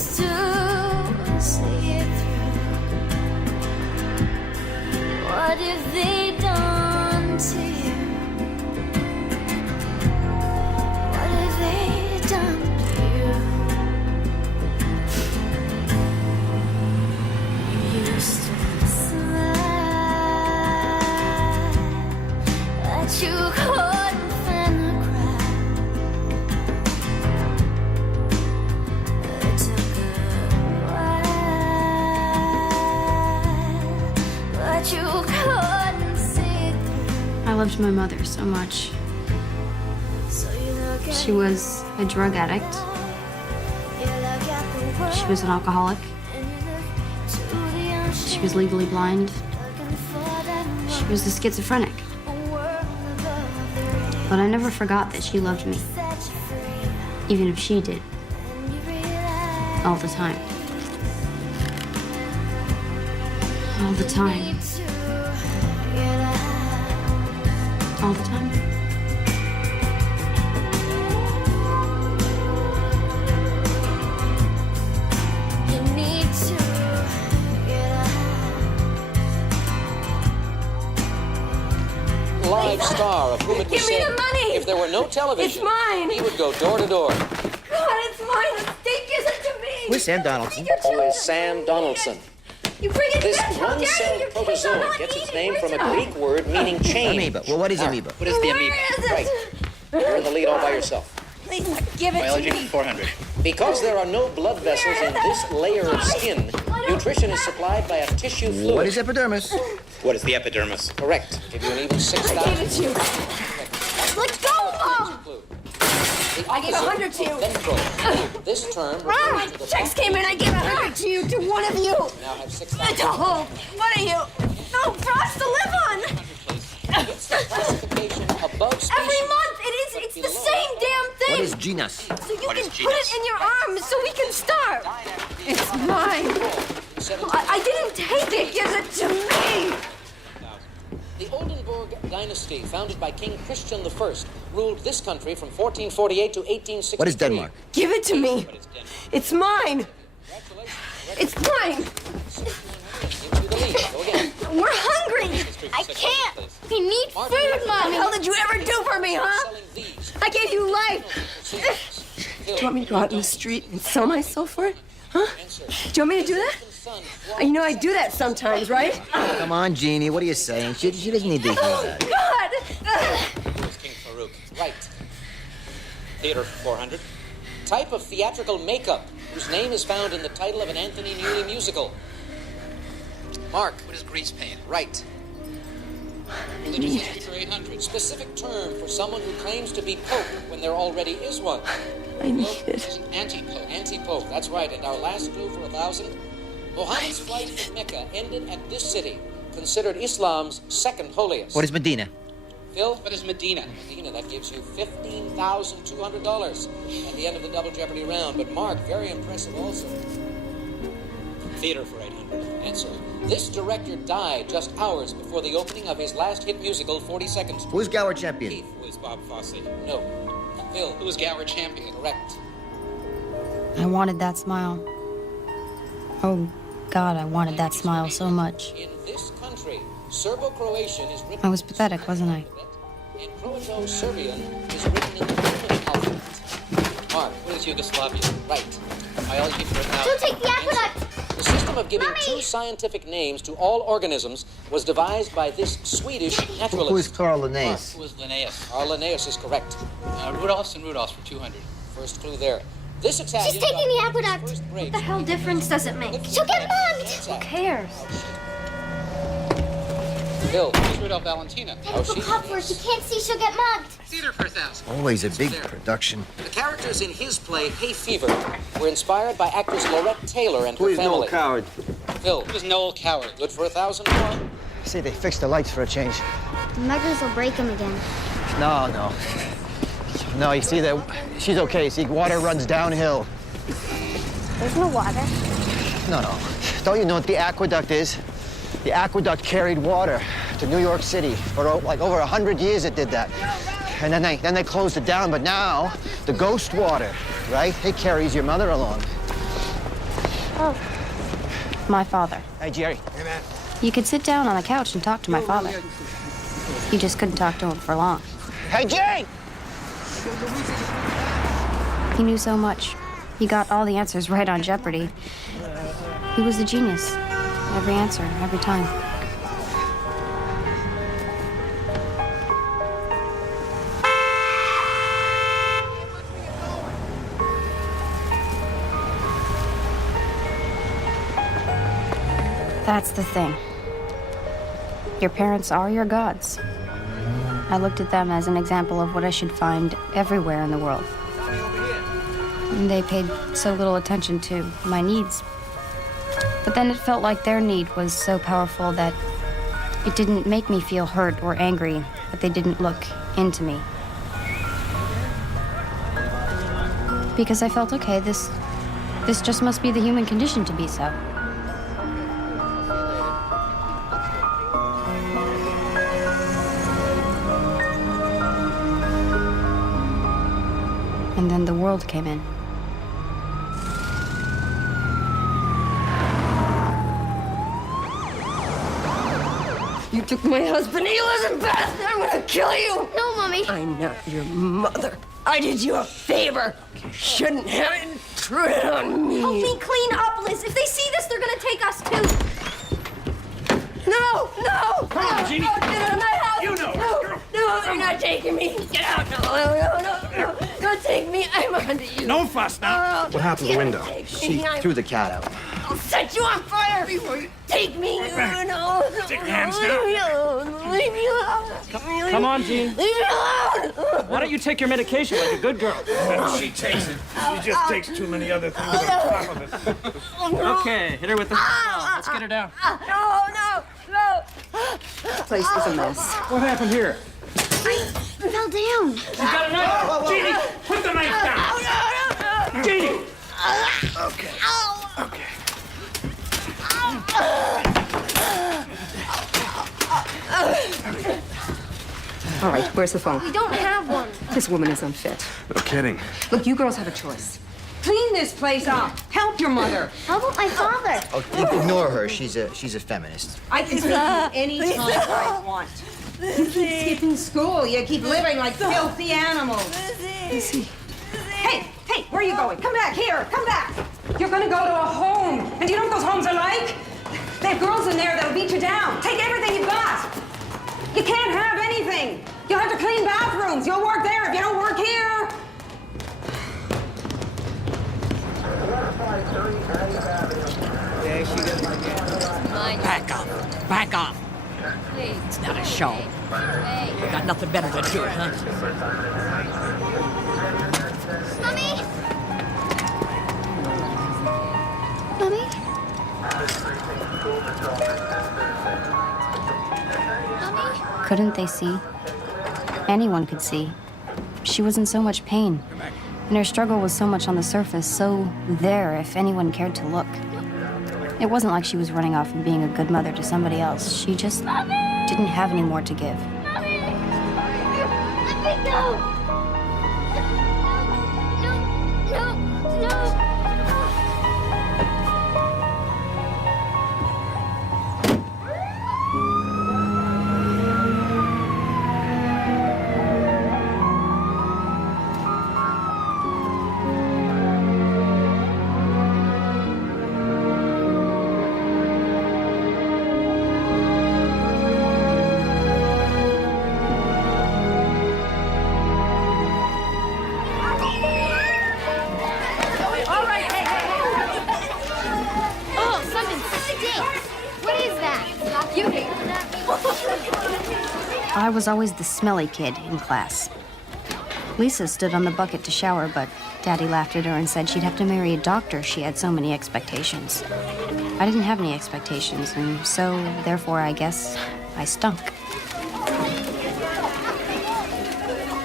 used to see it through. What have they done to you? What have they done to you? You used to smile, but you couldn't find the crack. It took a while, but you couldn't see through. I loved my mother so much. So you look at She was a drug addict. you look at the world, She was an alcoholic. and you look to the ocean, She was legally blind. looking for that She was a schizophrenic. world above the rim. But I never forgot that she loved me, Set you free, even if she did, and you realize all the time. All the time. you need to get out. All the time. You need to get out. Live star of whom it was Give me said the money! if there were no television, It's mine! he would go door to door. God, it's mine! The state gives it to me! Who's Sam Donaldson? Who is Sam Donaldson? You bring it This back! How dare you! one-celled Your kids are protozoa not gets its eating name from a original. Greek word meaning chain. Amoeba. Well, what is amoeba? What is the amoeba? Where is it? Right. You're in the lead all by yourself. Please give it Biology to me. 400. Because there are no blood vessels in this layer of skin, nutrition is supplied by a tissue fluid. What is epidermis? What is the epidermis? Correct. Give you an even I 6,000. gave it to you. Let go, Mom! The I gave 100 to you. Ventral. This term Mom, refers to the checks came in. I gave 100 to you, to one of you. now have 6,000. Oh, what are you? No, for us to live on. It's the classification above species. Every month, it's the same damn thing. What is genus? So you What can is put genus? it in your arms so we can starve. It's mine. I didn't take it. Give it to me. The Oldenburg dynasty, founded by King Christian I, ruled this country from 1448 to 1863. What is Denmark? Give it to me. It's mine. It's mine. Into the lead. Go again. We're hungry. I can't. We need food, What the Mommy. hell did you ever do for me, huh? Selling these. I gave you life. Do you want me to go out in the street and sell myself for it? Huh? Do you want me to do that? You know I do that sometimes, right? Come on, Jeannie. What are you saying? She doesn't need to hear Oh, that. God! Who is King Farouk? Right. Theater 400. Type of theatrical makeup whose name is found in the title of an Anthony Newley musical. Mark. What is grease paint? Right. Religious speaker 800. Specific term for someone who claims to be Pope when there already is one. I need it. Anti-pope. Anti-Pope, that's right. And our last clue for 1,000. Muhammad's flight to Mecca ended at this city, considered Islam's second holiest. What is Medina? Phil? What is Medina? Medina, that gives you $15,200 at the end of the double jeopardy round. But Mark, very impressive also. Theater for 800. Answer. This director died just hours before the opening of his last hit musical, 42nd Street. Who's Gower champion? Keith. Who is Bob Fosse? No. Phil. Who is Gower champion? Correct. I wanted that smile. Oh, God, I wanted that smile so much. In this country, Serbo-Croatian is written... I was pathetic, wasn't I? And Croato-Serbian is written in the Roman alphabet. Mark. What is Yugoslavia? Right. Biology for 1,000. Don't take the aqueduct. The system of giving Mommy! two scientific names to all organisms was devised by this Swedish naturalist. Who is Carl Linnaeus? Who is Linnaeus? Carl Linnaeus is correct. Rudolphs and Rudolphs for 200. First clue there. This Italian... She's taking the aqueduct. First What grade. the hell difference does it make? She'll get mugged. Who cares? Bill. Who is Rudolph Valentina? Oh, Look she's... up where she can't see, she'll get mugged. Theater for 1,000. Always a big production. The characters in his play, Hay Fever, were inspired by actress Laurette Taylor and her family. Coward? Phil. Who is Noel Coward? Good for 1,000 more. Say they fixed the lights for a change. The muggers will break them again. No. No, you see that she's okay. See, water runs downhill. There's no water. No. Don't you know what the aqueduct is? The aqueduct carried water to New York City for like over 100 years. It did that, and then they closed it down. But now the ghost water, right? It carries your mother along. My father. Hey, Jerry. You could sit down on the couch and talk to my father. You just couldn't talk to him for long. Hey, Jerry! He knew so much. He got all the answers right on Jeopardy. He was a genius. Every answer, every time. That's the thing. Your parents are your gods. I looked at them as an example of what I should find everywhere in the world. And they paid so little attention to my needs. But then it felt like their need was so powerful that it didn't make me feel hurt or angry that they didn't look into me. Because I felt, okay, this just must be the human condition to be so. And then the world came in. You took my husband, Elizabeth! I'm gonna kill you! No, Mommy. I'm not your mother. I did you a favor. You shouldn't have intruded on me. Help me clean up, Liz. If they see this, they're gonna take us too. No! No! Come on, Jeannie. No, get out of my house! You know. No, you're not taking me. Get out. No. Don't take me. I'm onto you. No fuss now. What happened to the window? She threw the cat out. I'll set you on fire before you take me. No. Take your hands down. Leave me alone. Come on, Jean. Leave me alone. Why don't you take your medication like a good girl? She takes it. She just takes too many other things on top of it. Okay, hit her with the... Let's get her down. No. This place is a mess. What happened here? I fell down. You got a knife? Jeannie, put the knife down. Jeannie! Okay. All right, where's the phone? We don't have one. This woman is unfit. No kidding. Look, you girls have a choice. Clean this place up. Help your mother. How about my father? Oh, ignore her. She's a feminist. I can take you any time I want. You keep skipping school. You keep living like filthy animals. Lizzie. Hey, where are you going? Come back here. Come back. You're going to go to a home. And do you know what those homes are like? They have girls in there that'll beat you down. Take everything you've got. You can't have anything. You'll have to clean bathrooms. You'll work there if you don't work here. Back off. It's not a show. You got nothing better to do, huh? Mommy? Mommy? Mommy? Couldn't they see? Anyone could see. She was in so much pain. And her struggle was so much on the surface, so there if anyone cared to look. It wasn't like she was running off and being a good mother to somebody else. She just didn't have any more to give. Let me go! No! I was always the smelly kid in class. Lisa stood on the bucket to shower, but Daddy laughed at her and said she'd have to marry a doctor. She had so many expectations. I didn't have any expectations, and so, therefore, I guess I stunk.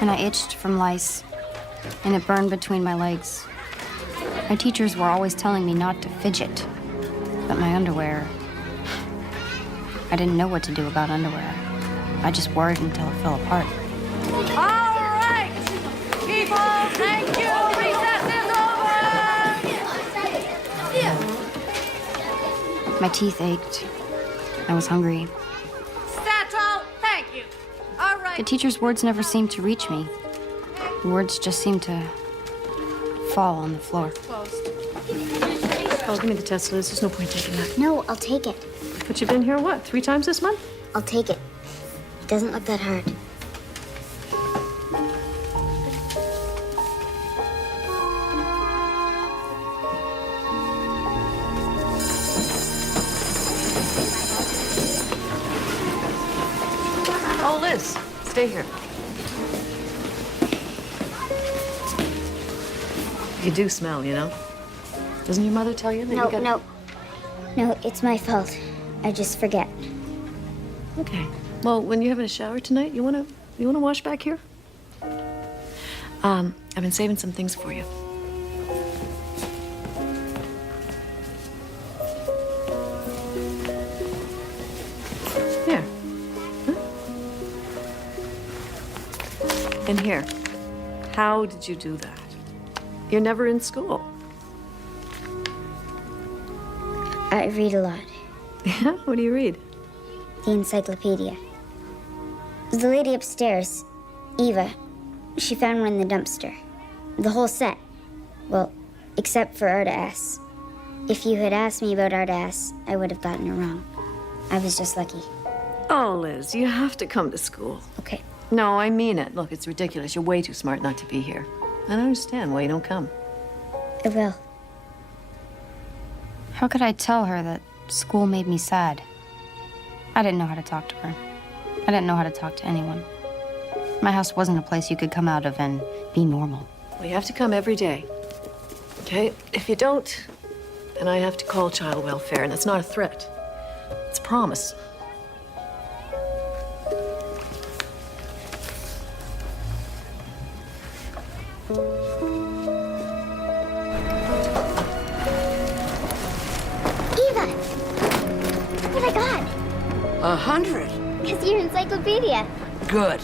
And I itched from lice, and it burned between my legs. My teachers were always telling me not to fidget, but my underwear... I didn't know what to do about underwear. I just wore it until it fell apart. All right, people, thank you. Recess is over. My teeth ached. I was hungry. Satchel, thank you. All right. The teacher's words never seemed to reach me. The words just seemed to fall on the floor. Oh, give me the test, Liz. There's no point taking that. No, I'll take it. But you've been here, what, 3 times this month? I'll take it. It doesn't look that hard. Oh, Liz, stay here. You do smell, you know? Doesn't your mother tell you that No, you got... no. No, it's my fault. I just forget. Okay. Well, when you're having a shower tonight, you wanna wash back here? I've been saving some things for you. Here. Huh? And here. How did you do that? You're never in school. I read a lot. Yeah? What do you read? The encyclopedia. The lady upstairs, Eva, she found one in the dumpster. The whole set. Well, except for Arta S. If you had asked me about Arta S, I would have gotten it wrong. I was just lucky. Oh, Liz, you have to come to school. Okay. No, I mean it. Look, it's ridiculous. You're way too smart not to be here. I don't understand why you don't come. I will. How could I tell her that school made me sad? I didn't know how to talk to her. I didn't know how to talk to anyone. My house wasn't a place you could come out of and be normal. Well, you have to come every day. Okay? If you don't, then I have to call child welfare, and that's not a threat. It's a promise. Eva! What I got? 100. It's your encyclopedia. Good.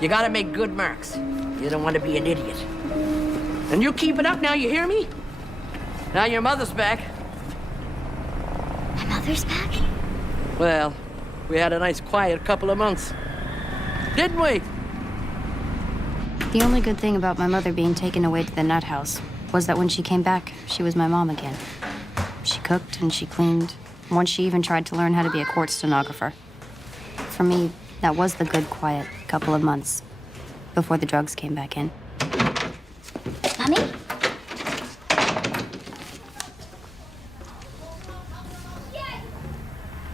You gotta make good marks. You don't want to be an idiot. And you keep it up now, you hear me? Now your mother's back. My mother's back? Well, we had a nice quiet couple of months. Didn't we? The only good thing about my mother being taken away to the nut house was that when she came back, she was my mom again. She cooked and she cleaned. Once she even tried to learn how to be a court stenographer. For me, that was the good, quiet couple of months before the drugs came back in. Mommy?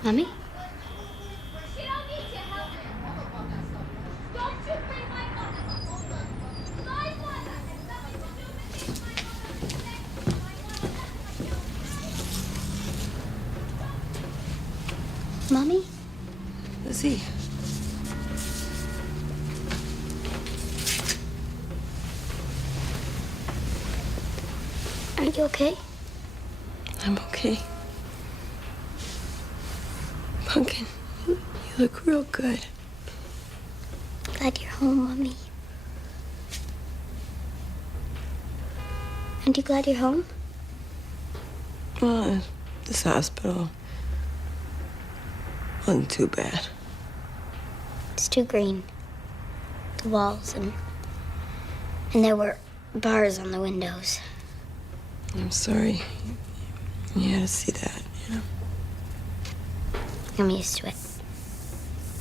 Mommy? Mommy? Lizzie. Are you okay? I'm okay. Pumpkin, you look real good. Glad you're home, Mommy. Aren't you glad you're home? Well, this hospital wasn't too bad. It's too green. The walls and there were bars on the windows. I'm sorry. You had to see that, you know? I'm used to it.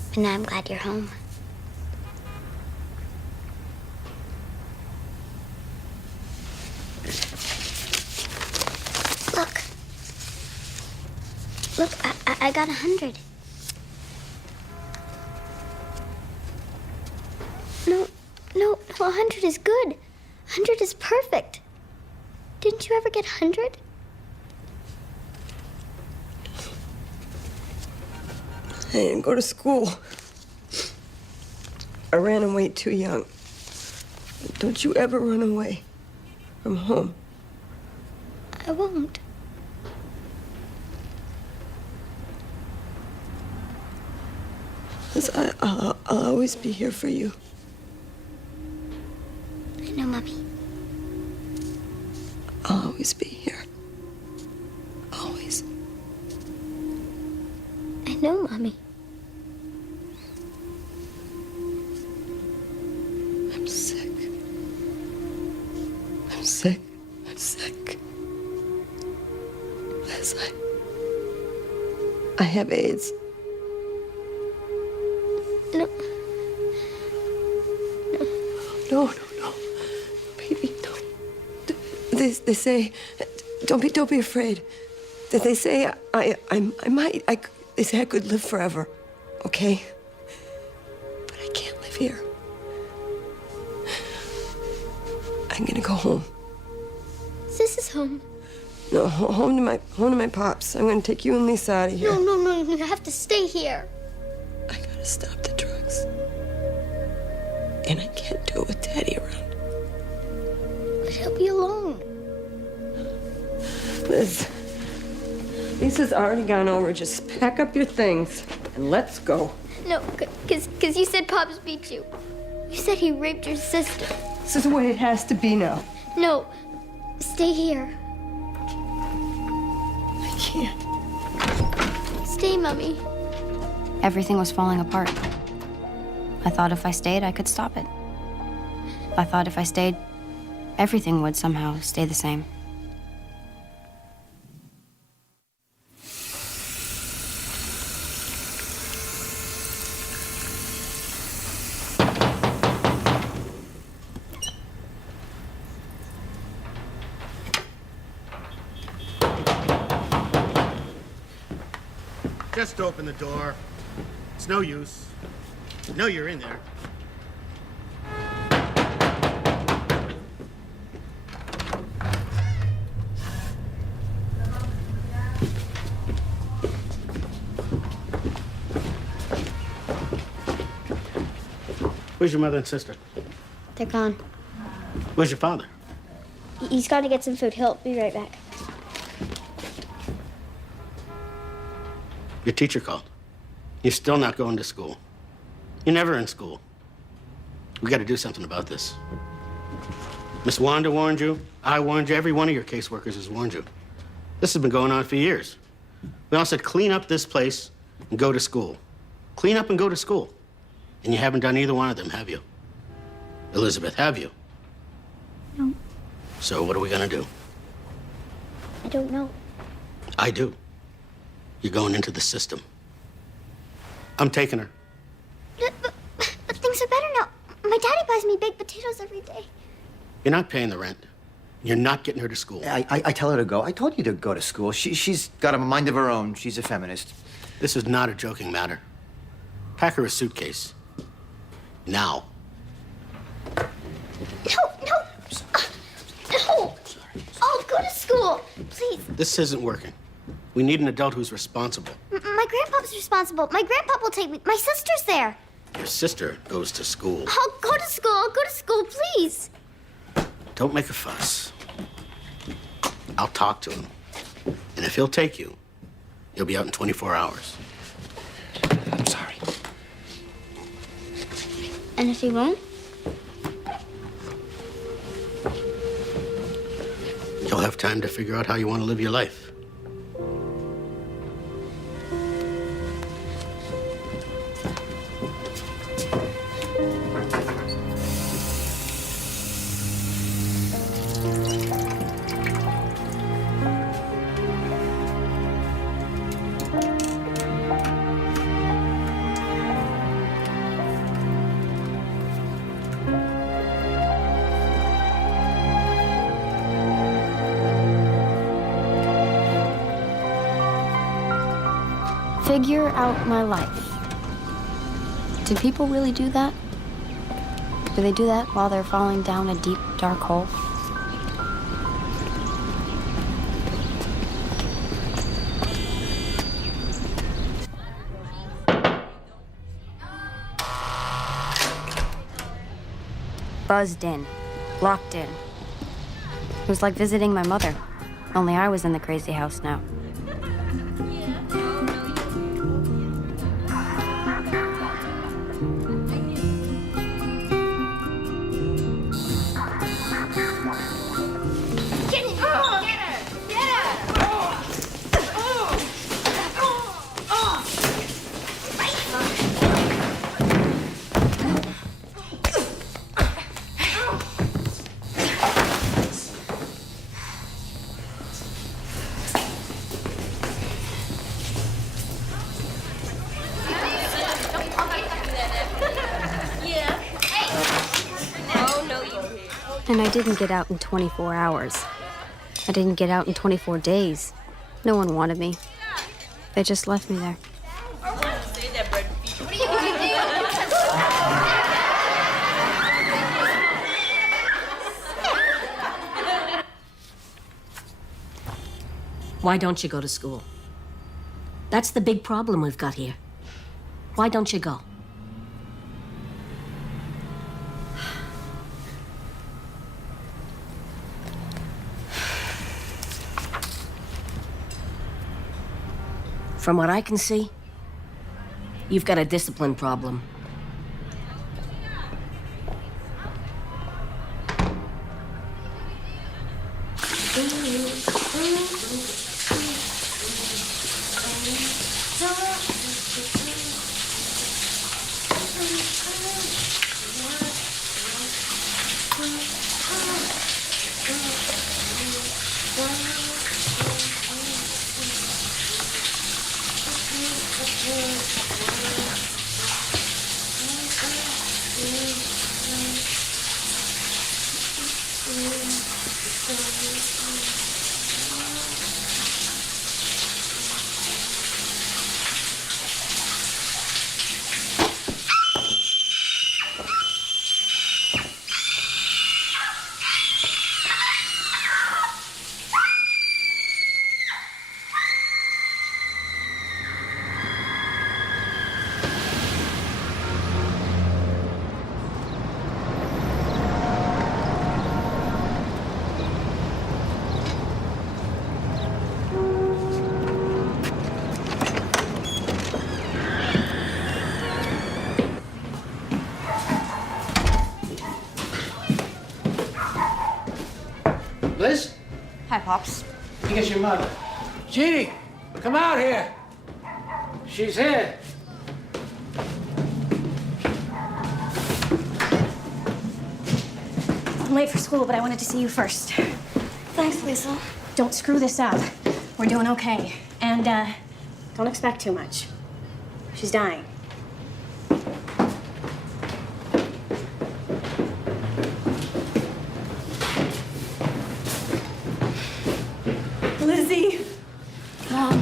But now I'm glad you're home. Look. Look, I got 100. No, 100 is good. 100 is perfect. Didn't you ever get 100? I didn't go to school. I ran away too young. Don't you ever run away from home. I won't. I'll always be here for you. I know, Mommy. I'll always be here. Always. I know, Mommy. I'm sick. I'm sick. I'm sick. Liz, I have AIDS. No. No. Baby, don't. They say, don't be afraid. That they say I might, they say I could live forever, okay? But I can't live here. I'm gonna go home. This is home. No, home to my pops. I'm gonna take you and Lisa out of here. No, you have to stay here. I gotta stop the drugs. And I can't do it with Daddy around. But he'll be alone. Liz, Lisa's already gone over. Just pack up your things and let's go. No, because you said Pops beat you. You said he raped your sister. This is the way it has to be now. No, stay here. I can't. Stay, Mommy. Everything was falling apart. I thought if I stayed, I could stop it. I thought if I stayed, everything would somehow stay the same. Just open the door. It's no use. You know you're in there. Where's your mother and sister? They're gone. Where's your father? He's gone to get some food. He'll be right back. Your teacher called. You're still not going to school. You're never in school. We got to do something about this. Miss Wanda warned you. I warned you. Every one of your caseworkers has warned you. This has been going on for years. We all said clean up this place and go to school. Clean up and go to school. And you haven't done either one of them, have you? Elizabeth, have you? No. So what are we gonna do? I don't know. I do. You're going into the system. I'm taking her. But things are better now. My daddy buys me baked potatoes every day. You're not paying the rent. You're not getting her to school. I tell her to go. I told you to go to school. She's got a mind of her own. She's a feminist. This is not a joking matter. Pack her a suitcase. Now. No. I'll go to school, please. This isn't working. We need an adult who's responsible. My grandpa's responsible. My grandpa will take me. My sister's there. Your sister goes to school. I'll go to school, please. Don't make a fuss. I'll talk to him. And if he'll take you, you'll be out in 24 hours. I'm sorry. And if he won't? You'll have time to figure out how you want to live your life. Figure out my life. Do people really do that? Do they do that while they're falling down a deep, dark hole? Buzzed in, locked in. It was like visiting my mother, only I was in the crazy house now. And I didn't get out in 24 hours. I didn't get out in 24 days. No one wanted me. They just left me there. Why don't you go to school? That's the big problem we've got here. Why don't you go? From what I can see, you've got a discipline problem. Liz? Hi, Pops. I think it's your mother. Jeannie, come out here. She's here. I'm late for school, but I wanted to see you first. Thanks, Lisa. Don't screw this up. We're doing okay. And, don't expect too much. She's dying. Lizzie. Mom.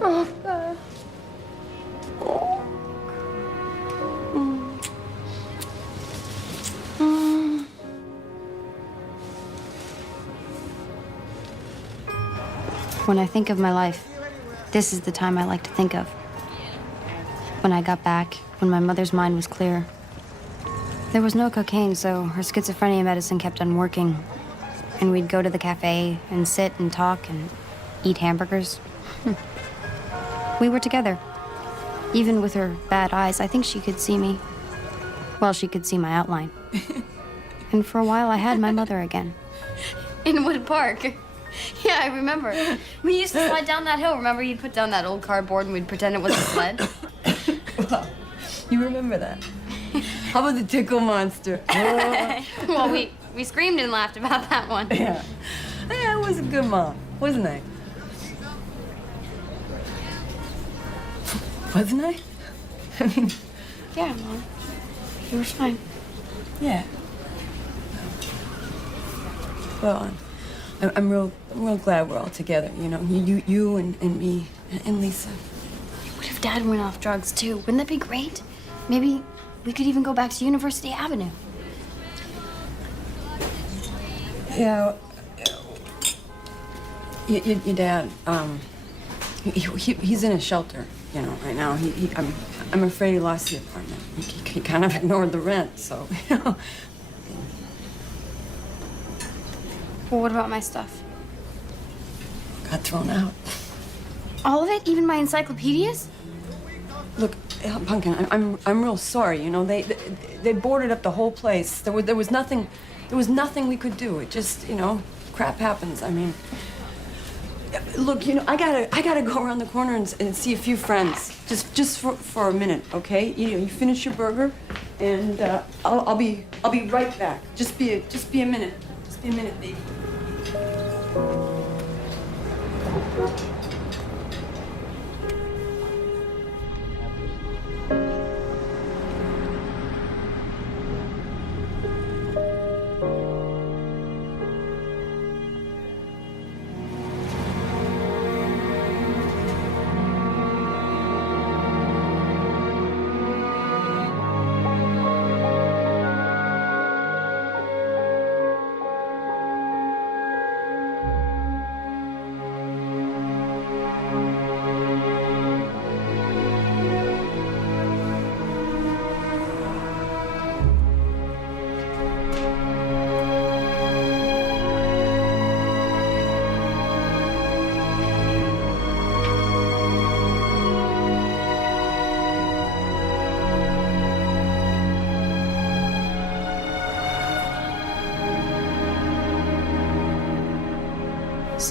Oh, God. When I think of my life, this is the time I like to think of. When I got back, when my mother's mind was clear. There was no cocaine, so her schizophrenia medicine kept on working. And we'd go to the cafe and sit and talk and eat hamburgers. We were together. Even with her bad eyes, I think she could see me. Well, she could see my outline. And for a while, I had my mother again. In Wood Park. Yeah, I remember. We used to slide down that hill. Remember, you'd put down that old cardboard and we'd pretend it was a sled? Wow. You remember that? How about the tickle monster? Well, we screamed and laughed about that one. Yeah. I was a good mom, wasn't I? Wasn't I? I mean... Yeah, Mom. You were fine. Yeah. Well, I'm real glad we're all together, you know? You and me and Lisa. What if Dad went off drugs, too? Wouldn't that be great? Maybe we could even go back to University Avenue. Yeah. Your dad, he's in a shelter, you know, right now. I'm afraid he lost the apartment. He kind of ignored the rent, so, you know. Well, what about my stuff? Got thrown out. All of it? Even my encyclopedias? Look, Pumpkin, I'm real sorry, you know. They boarded up the whole place. There was nothing we could do. It just, you know, crap happens. I mean, look, you know, I gotta go around the corner and see a few friends, just for a minute, okay? You finish your burger, and I'll be right back. Just be a minute. Just be a minute, baby.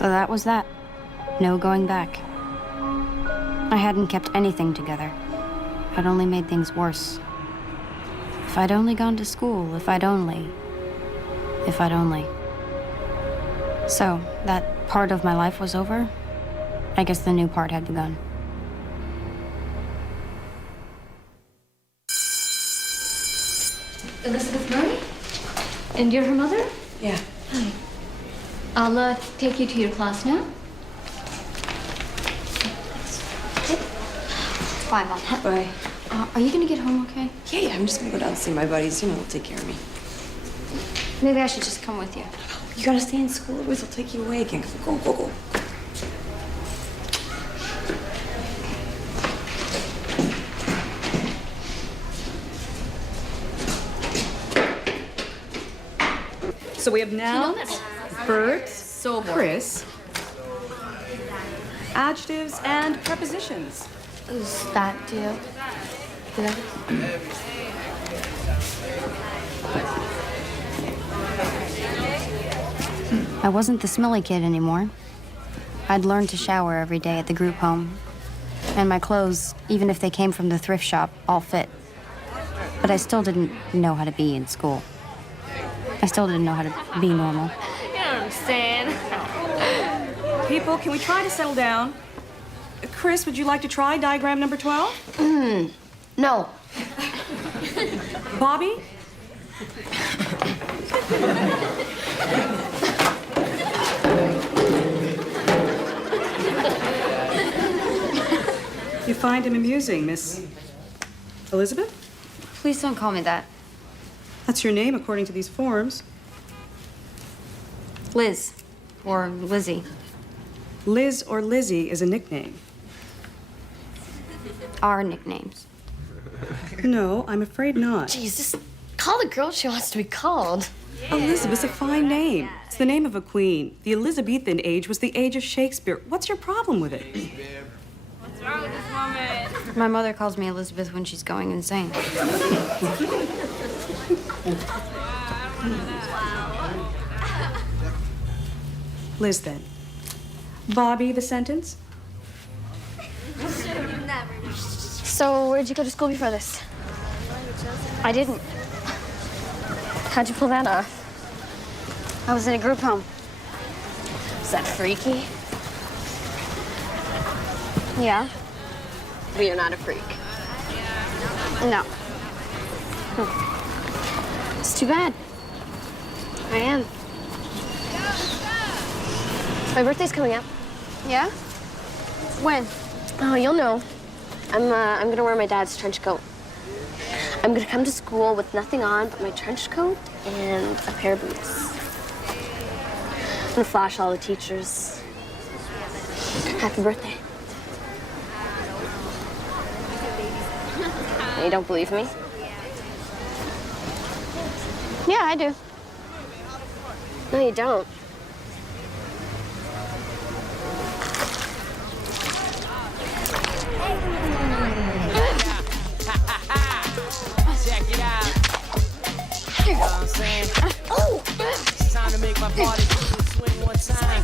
So that was that. No going back. I hadn't kept anything together. I'd only made things worse. If I'd only gone to school, if I'd only. So, that part of my life was over. I guess the new part had begun. Elizabeth Murray? And you're her mother? Yeah. Hi. I'll take you to your class now. Bye, Mom. Bye. Are you gonna get home okay? Yeah, I'm just gonna go down and see my buddies. You know, they'll take care of me. Maybe I should just come with you. You gotta stay in school, or they'll take you away again. Go. So we have now Bert, So boring. Chris, adjectives and prepositions. Who's that deal? I wasn't the smelly kid anymore. I'd learned to shower every day at the group home. And my clothes, even if they came from the thrift shop, all fit. But I still didn't know how to be in school. I still didn't know how to be normal. You know what I'm saying? People, can we try to settle down? Chris, would you like to try diagram number 12? No. Bobby? You find him amusing, Miss Elizabeth? Please don't call me that. That's your name according to these forms. Liz. Or Lizzie. Liz or Lizzie is a nickname. Our nicknames. No, I'm afraid not. Jeez, just call the girl she wants to be called. Elizabeth's a fine name. It's the name of a queen. The Elizabethan age was the age of Shakespeare. What's your problem with it? What's wrong with this woman? My mother calls me Elizabeth when she's going insane. Liz, then. Bobby, the sentence? So, where'd you go to school before this? I didn't. How'd you pull that off? I was in a group home. Is that freaky? Yeah? But you're not a freak. No. It's too bad. I am. My birthday's coming up. Yeah? When? Oh, you'll know. I'm gonna wear my dad's trench coat. I'm gonna come to school with nothing on but my trench coat and a pair of boots. I'm gonna flash all the teachers. Happy birthday. You don't believe me? Yeah, I do. No, you don't. Check it out. You know what I'm saying? Oh! It's time to make my party swing one time.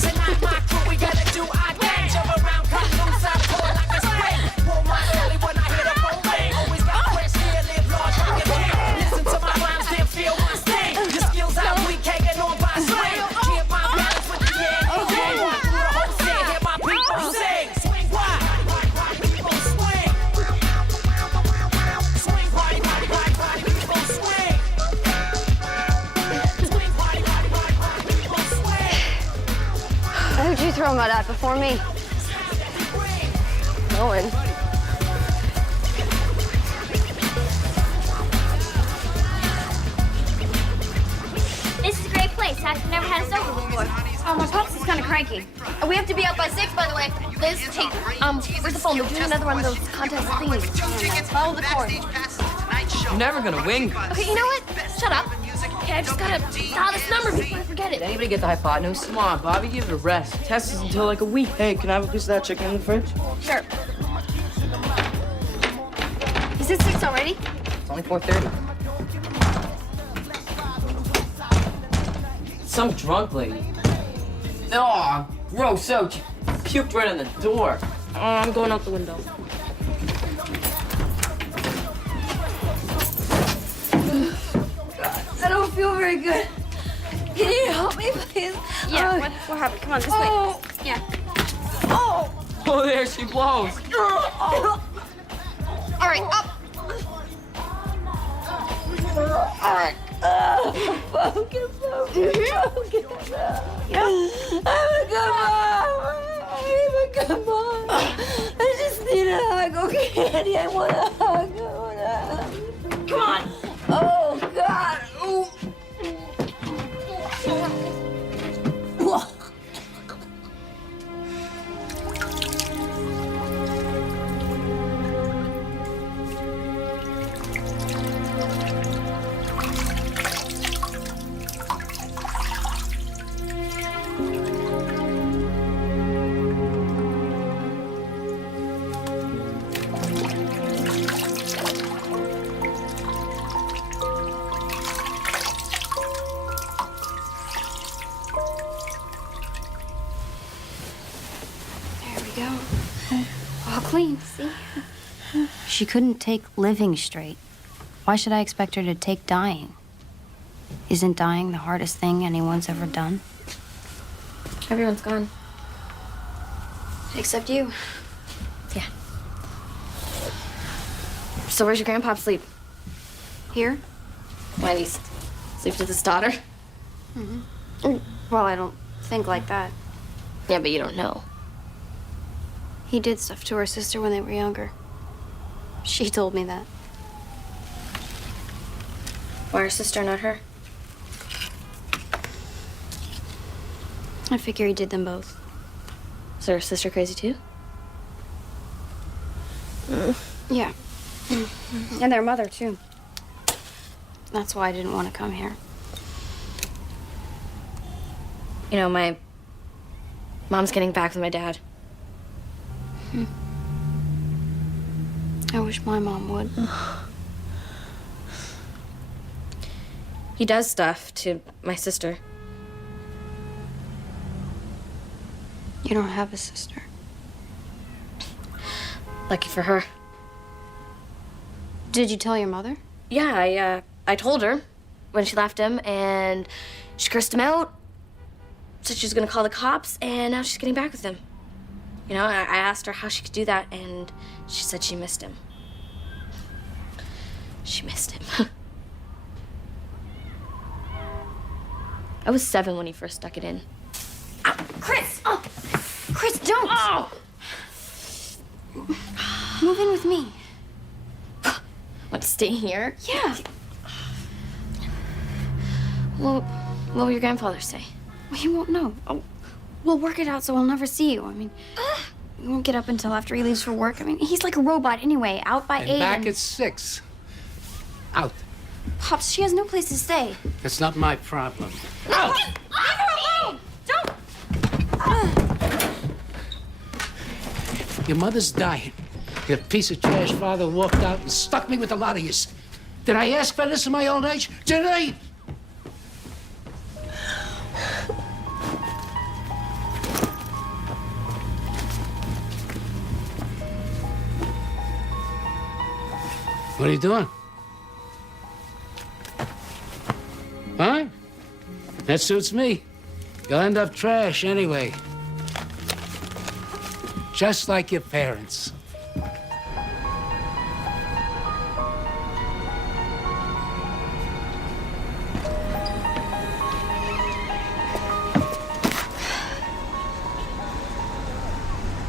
Tonight, my crew, we gotta do our thing. Jump around, come loose, I pull like a spring. Pull my belly when I hit a rolling. Always got fresh here, live large, like a king. Listen to my rhymes, then feel my sting. Your skills out weak, hanging on by a string. Keep my balance with the end. Walk through the whole city, hear my people sing. Swing wide, people swing. Swing wide, people swing. Swing wide, people swing. Who'd you throw mud at before me? No one. This is a great place. I've never had a sofa before. Oh, my pops is kind of cranky. We have to be out by 6, by the way. Liz, hey, where's the phone? We're doing another one of those contest things. Follow the cord. You're never gonna win. Okay, you know what? Shut up. Okay, I just gotta dial this number before I forget it. Did anybody get the hypotenuse? Come on, Bobby, give it a rest. Test is until like a week. Hey, can I have a piece of that chicken in the fridge? Sure. Is it 6 already? It's only 4:30. Some drunk lady. Oh, gross. So she puked right on the door. Oh, I'm going out the window. I don't feel very good. Can you help me, please? Yeah, what happened? Come on, this way. Yeah. Oh! Oh, there she blows. All right, up. All right. Focus. Yeah. I'm a good mom. I just need a hug, okay, Andy? I want a hug. Come on. Oh, God. Ooh. Clean, see? She couldn't take living straight. Why should I expect her to take dying? Isn't dying the hardest thing anyone's ever done? Everyone's gone. Except you. Yeah. So where's your grandpa sleep? Here? Why, he sleeps with his daughter? Well, I don't think like that. Yeah, but you don't know. He did stuff to her sister when they were younger. She told me that. Why her sister, not her? I figure he did them both. Is her sister crazy too? Yeah. And their mother, too. That's why I didn't want to come here. You know, my mom's getting back with my dad. I wish my mom would. He does stuff to my sister. You don't have a sister. Lucky for her. Did you tell your mother? Yeah, I told her when she left him, and she cursed him out. Said she was gonna call the cops, and now she's getting back with him. You know, I asked her how she could do that, and she said she missed him. She missed him. I was 7 when he first stuck it in. Ow, Chris! Oh, Chris, don't! Oh. Move in with me. Want to stay here? Yeah. Well, what will your grandfather say? Well, he won't know. Oh, we'll work it out so he'll never see you. I mean, we won't get up until after he leaves for work. I mean, he's like a robot anyway, out by 8. And back at 6. Out. Pops, she has no place to stay. That's not my problem. Out! Leave her alone! Don't! Your mother's dying. Your piece of trash father walked out and stuck me with a lot of you. Did I ask for this in my old age? Did I? What are you doing? Huh? That suits me. You'll end up trash anyway. Just like your parents.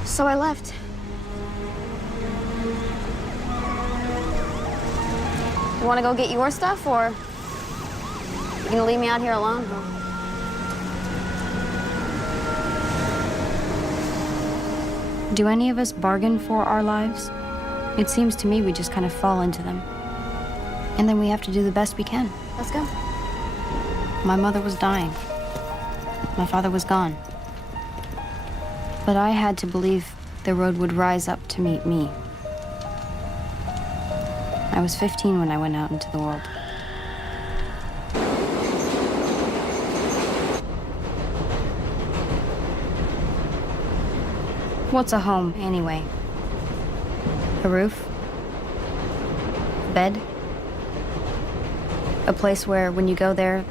So I left. You want to go get your stuff, or you gonna leave me out here alone? Do any of us bargain for our lives? It seems to me we just kind of fall into them. And then we have to do the best we can. Let's go. My mother was dying. My father was gone. But I had to believe the road would rise up to meet me. I was 15 when I went out into the world. What's a home, anyway? A roof? A bed? A place where, when you go there,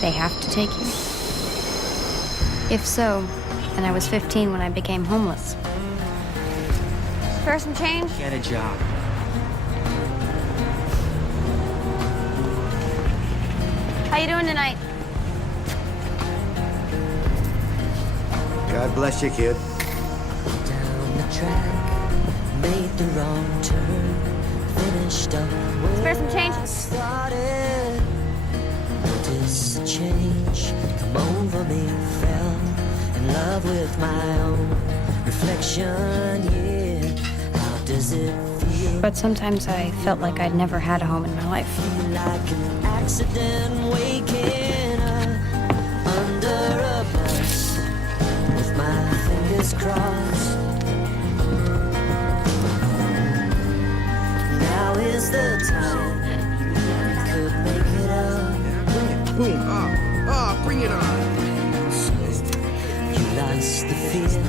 they have to take you? If so, then I was 15 when I became homeless. Spare some change? Get a job. How you doing tonight? God bless you, kid. Down the track, made the wrong turn, finished up where Spare some change? I started. Noticed a change come over me, fell in love with my own reflection, yeah. How does it feel? But sometimes I felt like I'd never had a home in my life. Feel like an accident waking up under a bus with my fingers crossed. Now is the time we could make it up. Boom. Bring it on. You lost the fear,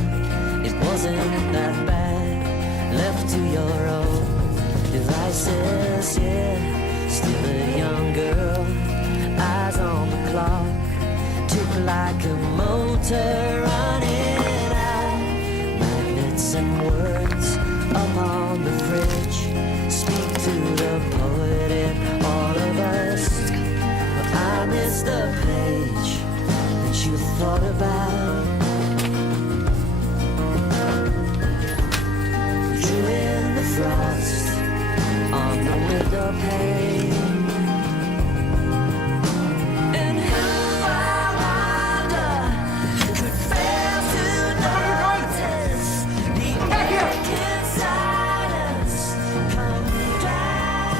it wasn't that bad. Left to your own devices, yeah. Still a young girl, eyes on the clock. Took like a motor running out. Magnets and words up on the fridge. Speak to the poet in all of us. But I miss the page that you thought about. Drew in the frost on the window pane. And who I wonder could fail to notice the aching silence come down.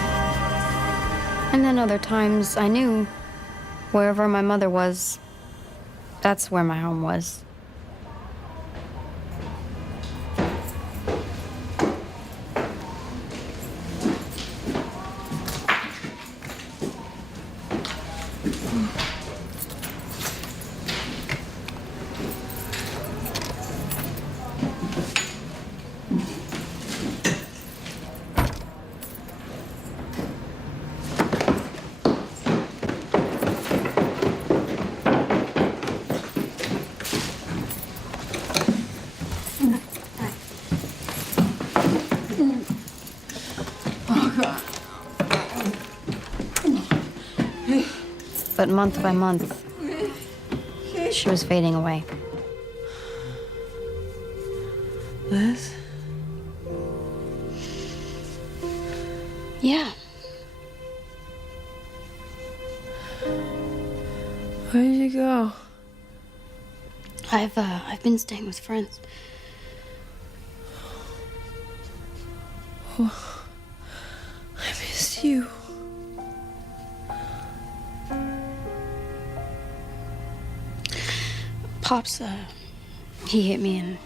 And then other times I knew wherever my mother was, that's where my home was. But month by month, she was fading away. Liz? Yeah. Where did you go? I've been staying with friends. Oh, I missed you. Pops, he hit me and,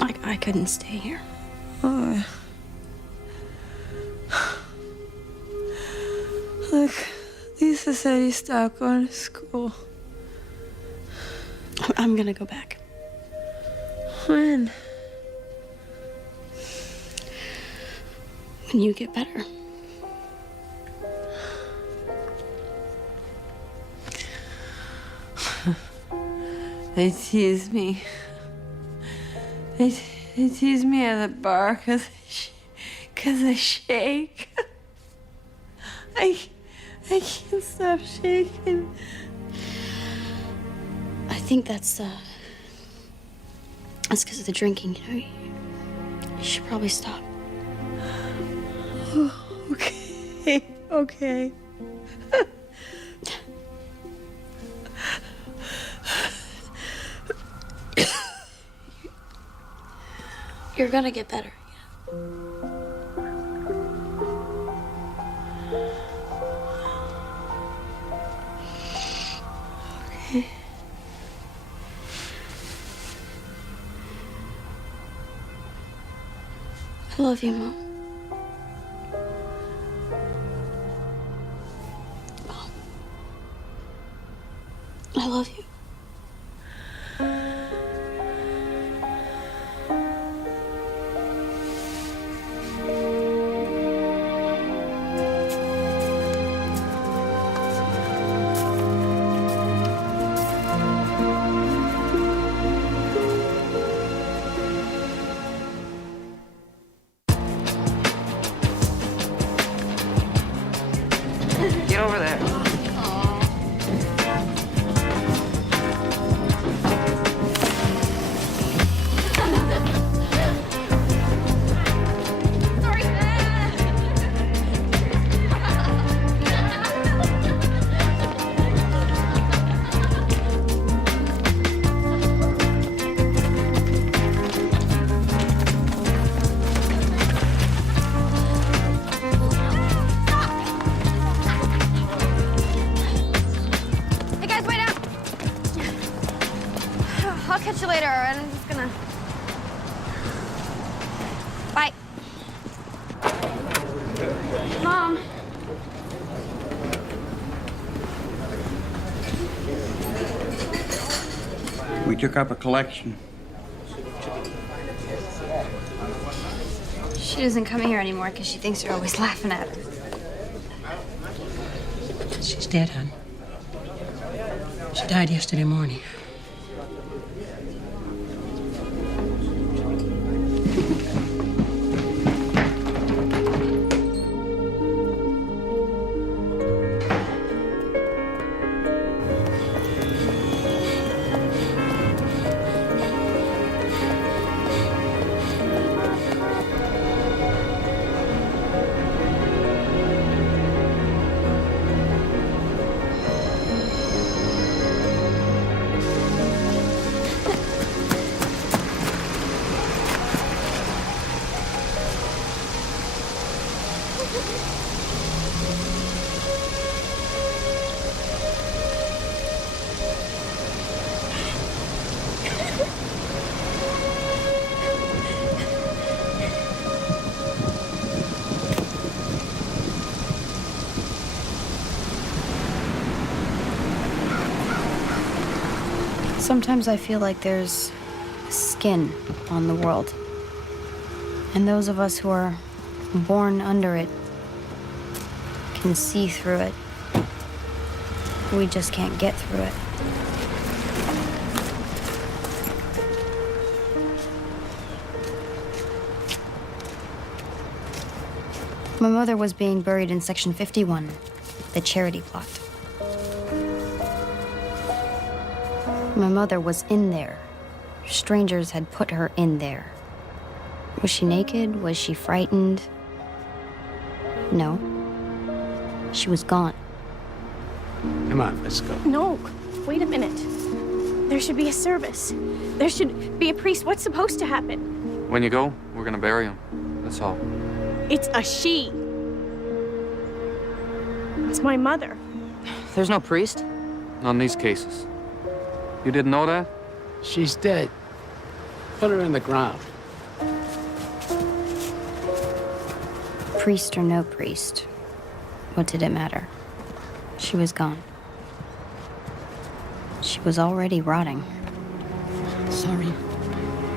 I couldn't stay here. Oh. Look, Lisa said he stopped going to school. I'm gonna go back. When? When you get better. They tease me. They tease me at the bar because I shake. I can't stop shaking. I think that's because of the drinking, you should probably stop. Okay, okay. You're gonna get better. Okay. love you, Mom. Mom. I love you. Get over there. Hey guys, wait up! I'll catch you later, alright? I'm just gonna... Bye. Mom. We took up a collection. She doesn't come here anymore because she thinks you're always laughing at her. She's dead, hon. She died yesterday morning. Sometimes I feel like there's skin on the world. And those of us who are born under it can see through it. We just can't get through it. My mother was being buried in Section 51, the charity plot. My mother was in there. Strangers had put her in there. Was she naked? Was she frightened? No. She was gone. Come on, let's go. No, wait a minute. There should be a service. There should be a priest. What's supposed to happen? When you go, we're gonna bury him. That's all. It's a she. It's my mother. There's no priest? Not in these cases. You didn't know that? She's dead. Put her in the ground. Priest or no priest, what did it matter? She was gone. She was already rotting. Sorry.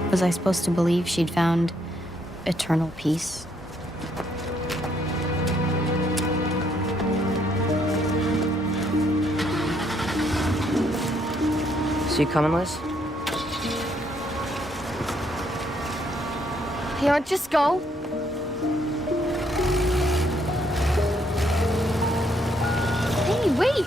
Was I supposed to believe she'd found eternal peace? So you coming, Liz? You know, just go. Hey, wait!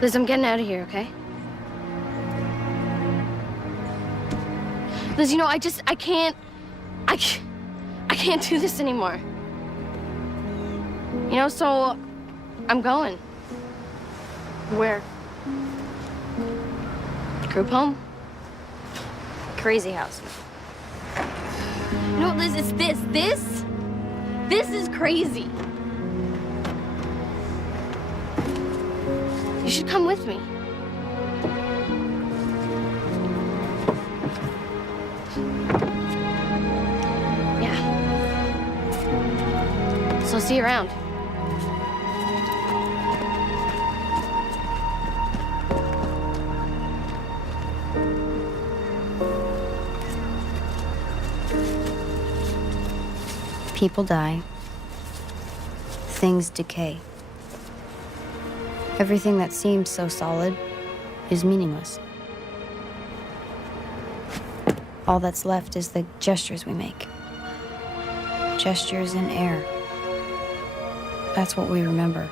Liz, I'm getting out of here, okay? Liz, you know, I can't do this anymore. You know, so I'm going. Where? Group home. Crazy house. No, Liz, it's this. This is crazy. You should come with me. Yeah. So see you around. People die. Things decay. Everything that seems so solid is meaningless. All that's left is the gestures we make. Gestures in air. That's what we remember.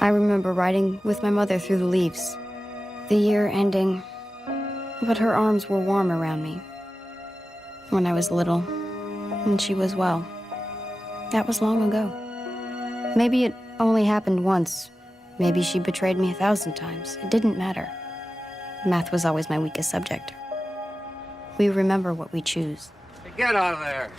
I remember riding with my mother through the leaves. The year ending, but her arms were warm around me. When I was little, and she was well. That was long ago. Maybe it only happened once. Maybe she betrayed me 1,000 times. It didn't matter. Math was always my weakest subject. We remember what we choose. Get out of there.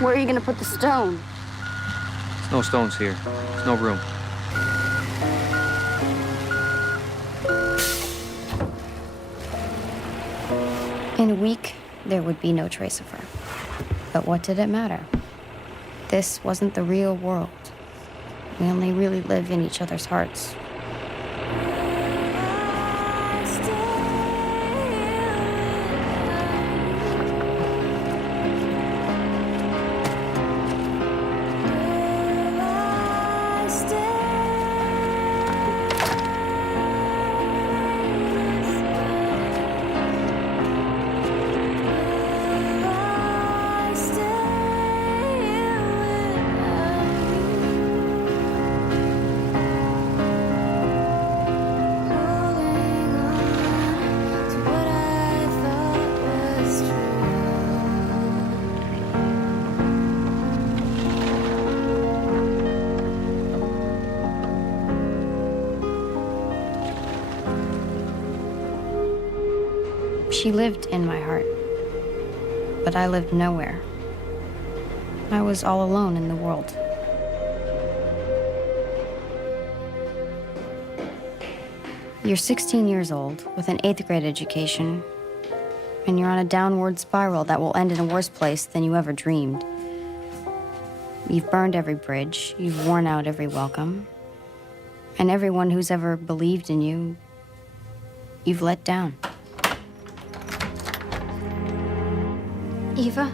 Where are you gonna put the stone? There's no stones here. There's no room. In a week, there would be no trace of her. But what did it matter? This wasn't the real world. We only really live in each other's hearts. She lived in my heart, but I lived nowhere. I was all alone in the world. You're 16 years old with an 8th grade education, and you're on a downward spiral that will end in a worse place than you ever dreamed. You've burned every bridge, you've worn out every welcome, and everyone who's ever believed in you, you've let down. Eva?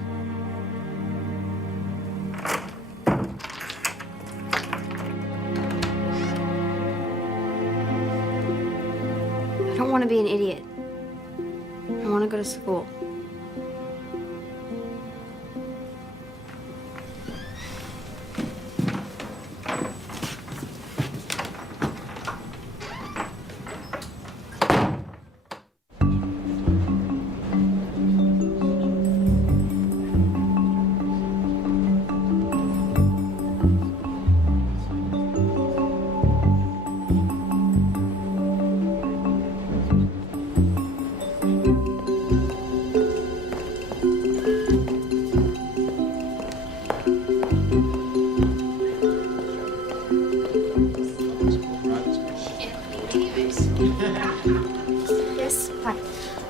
I don't want to be an idiot. I want to go to school. Yes. Hi.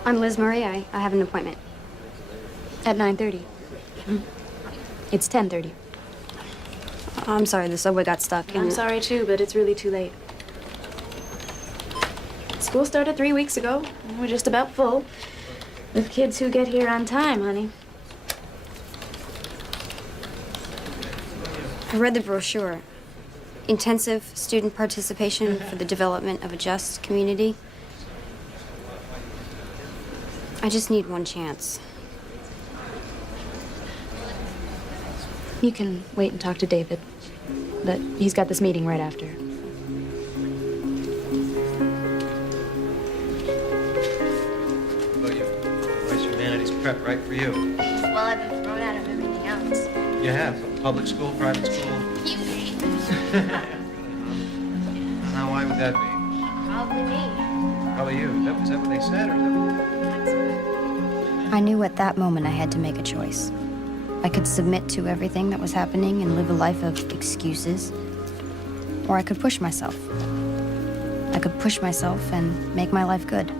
I'm Liz Murray. I have an appointment. At 9:30. It's 10:30. I'm sorry, the subway got stuck. I'm sorry too, but it's really too late. School started 3 weeks ago. And we're just about full with kids who get here on time, honey. I read the brochure. intensive student participation for the development of a just community. I just need one chance. You can wait and talk to David, but he's got this meeting right after. Voice Humanities prep right for you. Well, I've been thrown out of everything else. You have. Public school, private school. You pay. Now, why would that be? Probably me. Probably you. Is that what they said, or is that... I knew at that moment I had to make a choice. I could submit to everything that was happening and live a life of excuses, or I could push myself. I could push myself and make my life good.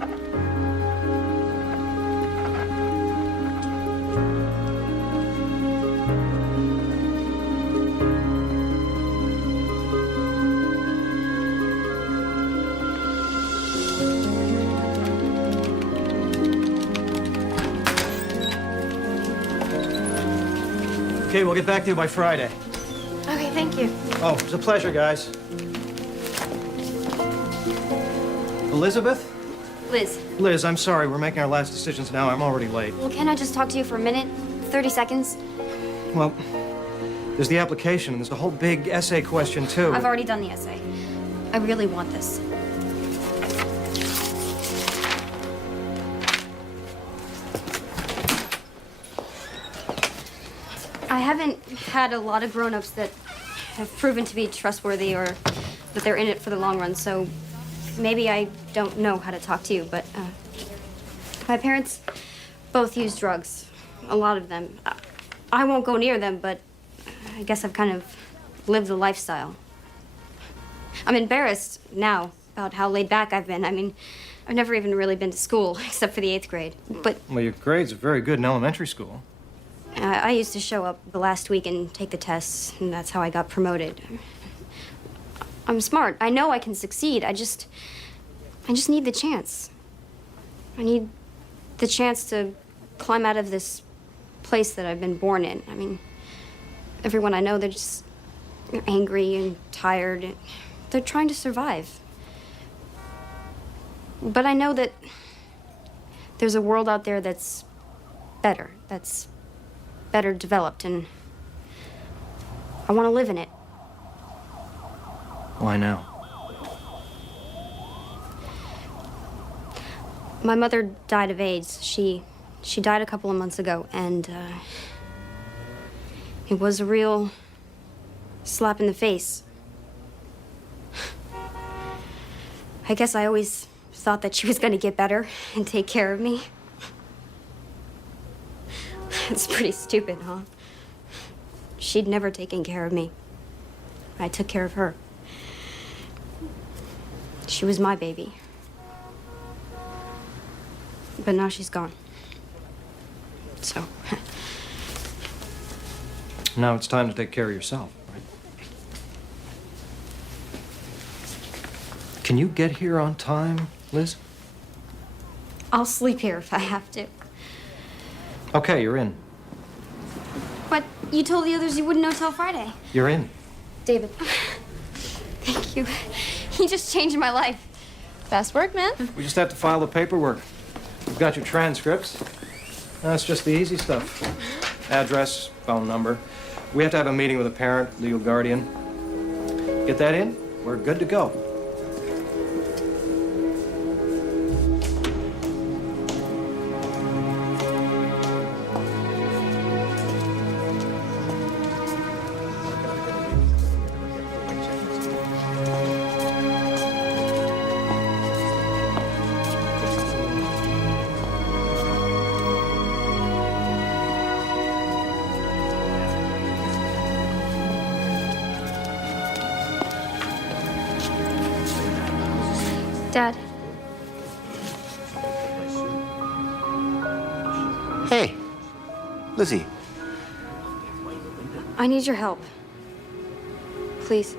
Okay, we'll get back to you by Friday. Okay, thank you. Oh, it was a pleasure, guys. Elizabeth? Liz, Liz, I'm sorry. We're making our last decisions now. I'm already late. well, can I just talk to you for a minute? 30 seconds? Well, there's the application, and there's the whole big essay question, too. I've already done the essay. I really want this. I haven't had a lot of grown-ups that have proven to be trustworthy or that they're in it for the long run, so maybe I don't know how to talk to you, but my parents both use drugs, a lot of them. I won't go near them, but I guess I've kind of lived the lifestyle. I'm embarrassed now about how laid back I've been. I mean, I've never even really been to school except for the 8th grade, but Well, your grades are very good in elementary school. I used to show up the last week and take the tests, and that's how I got promoted. I'm smart. I know I can succeed. I just need the chance. I need the chance to climb out of this place that I've been born in. I mean, everyone I know, they're just angry and tired. And they're trying to survive. But I know that there's a world out there that's better, that's better developed, and I want to live in it. Why now? My mother died of AIDS. She died a couple of months ago, and it was a real slap in the face. I guess I always thought that she was going to get better and take care of me. It's pretty stupid, huh? She'd never taken care of me. I took care of her. She was my baby. But now she's gone. So. Now it's time to take care of yourself, right? Can you get here on time, Liz? I'll sleep here if I have to. Okay, you're in. But you told the others you wouldn't know till Friday. You're in. David. Thank you. He just changed my life. Fast work, man. We just have to file the paperwork. We've got your transcripts. That's just the easy stuff. Address, phone number. We have to have a meeting with a parent, legal guardian. Get that in, we're good to go. Dad. Hey, Lizzie. I need your help. Please.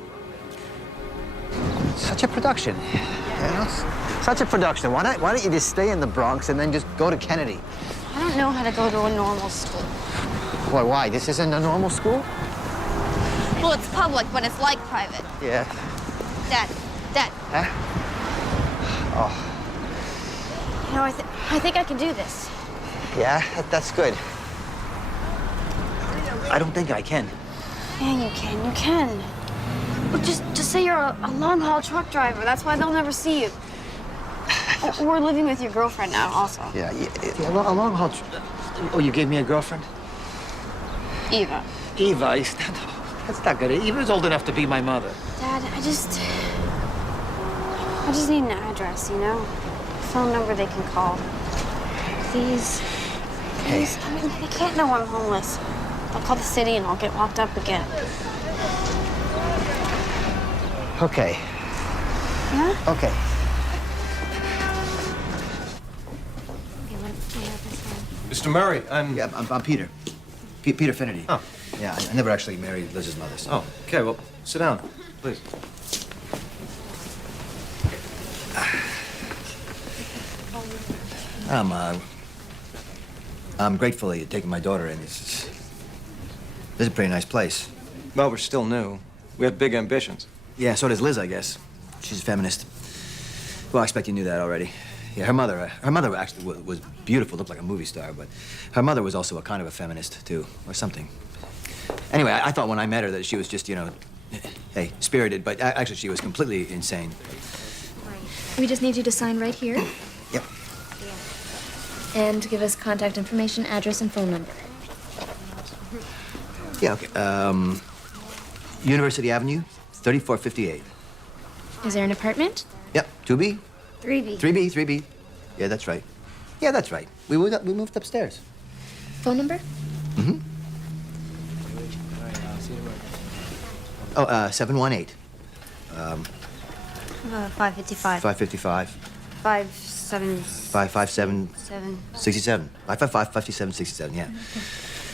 Such a production. You know? Such a production. Why don't you just stay in the Bronx and then just go to Kennedy? I don't know how to go to a normal school. Why? This isn't a normal school? Well, it's public. public, but it's like private. Yeah. Dad, Dad. Huh? Oh, You know, I think I can do this. yeah, that's good. I don't think I can. Yeah, you can. Well, just say you're a long-haul truck driver. That's why they'll never see you. We're living with your girlfriend now, also. Yeah, a long haul. Oh, you gave me a girlfriend? Eva. Eva, that's not good. Eva's old enough to be my mother. Dad, I just need an address, you know? A phone number they can call. Please. Please. I mean, they can't know I'm homeless. I'll call the city and I'll get locked up again. Okay. Yeah? Okay. Mr. Murray, Yeah, I'm Peter. Peter Finnerty. Oh. Yeah, I never actually married Liz's mother, so... Oh, okay, well, sit down, please. I'm grateful that you're taking my daughter in. This is a pretty nice place. Well, we're still new. We have big ambitions. Yeah, so does Liz, I guess. She's a feminist. Well, I expect you knew that already. Yeah, her mother actually was beautiful, looked like a movie star, but her mother was also a kind of a feminist, too, or something. Anyway, I thought when I met her that she was just, you know, hey, spirited, but actually she was completely insane. We just need you to sign right here. Yep. And give us contact information, address, and phone number. Yeah, okay. University Avenue, 3458. Is there an apartment? Yep, 2B? 3B. 3B. Yeah, that's right. Yeah, that's right. We moved upstairs. Phone number? Mm-hmm. Oh, 718. 555. 555. 557. 67. 555, 57, 67, yeah.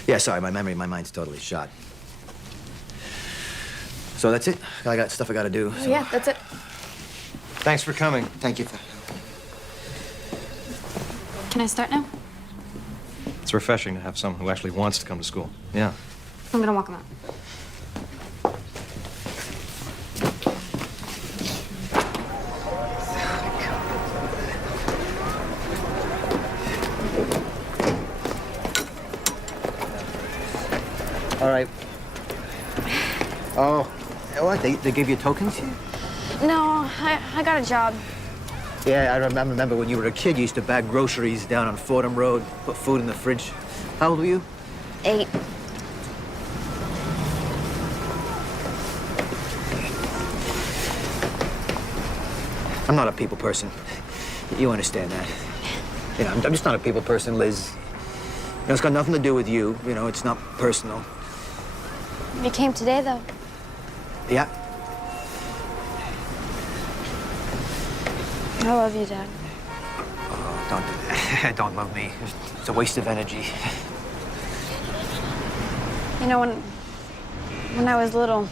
Yeah, sorry, my mind's totally shot. So that's it. I got stuff I gotta do. So. Yeah, that's it. Thanks for coming. Thank you. Can I start now? It's refreshing to have someone who actually wants to come to school. Yeah. I'm gonna walk him out. All right. Oh, what? They gave you tokens here? No, I got a job. Yeah, I remember when you were a kid, you used to bag groceries down on Fordham Road, put food in the fridge. How old were you? 8. I'm not a people person. You understand that. You know, I'm just not a people person, Liz. You know, it's got nothing to do with you. You know, it's not personal. You came today, though. Yeah. I love you, Dad. Oh, don't do that. Don't love me. It's a waste of energy. You know, when I was little,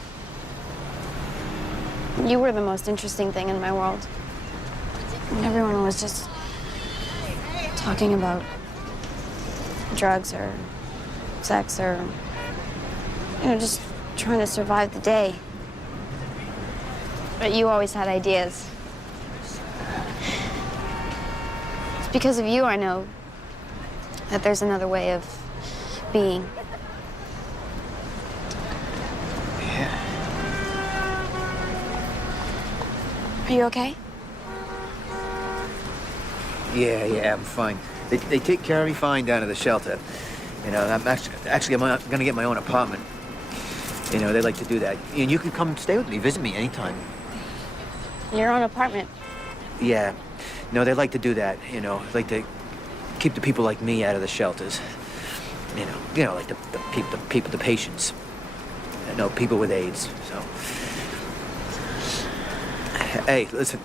you were the most interesting thing in my world. Everyone was just talking about drugs or sex or, you know, just trying to survive the day. But you always had ideas. It's because of you I know that there's another way of being. Are you okay? Yeah, I'm fine. They take care of me fine down at the shelter. You know, I'm actually I'm gonna get my own apartment. You know, they like to do that. And you can come stay with me, visit me anytime. Your own apartment? Yeah. No, they like to do that, you know, like to keep the people like me out of the shelters. You know, like the people, the patients. You know, people with AIDS, so. Hey, listen.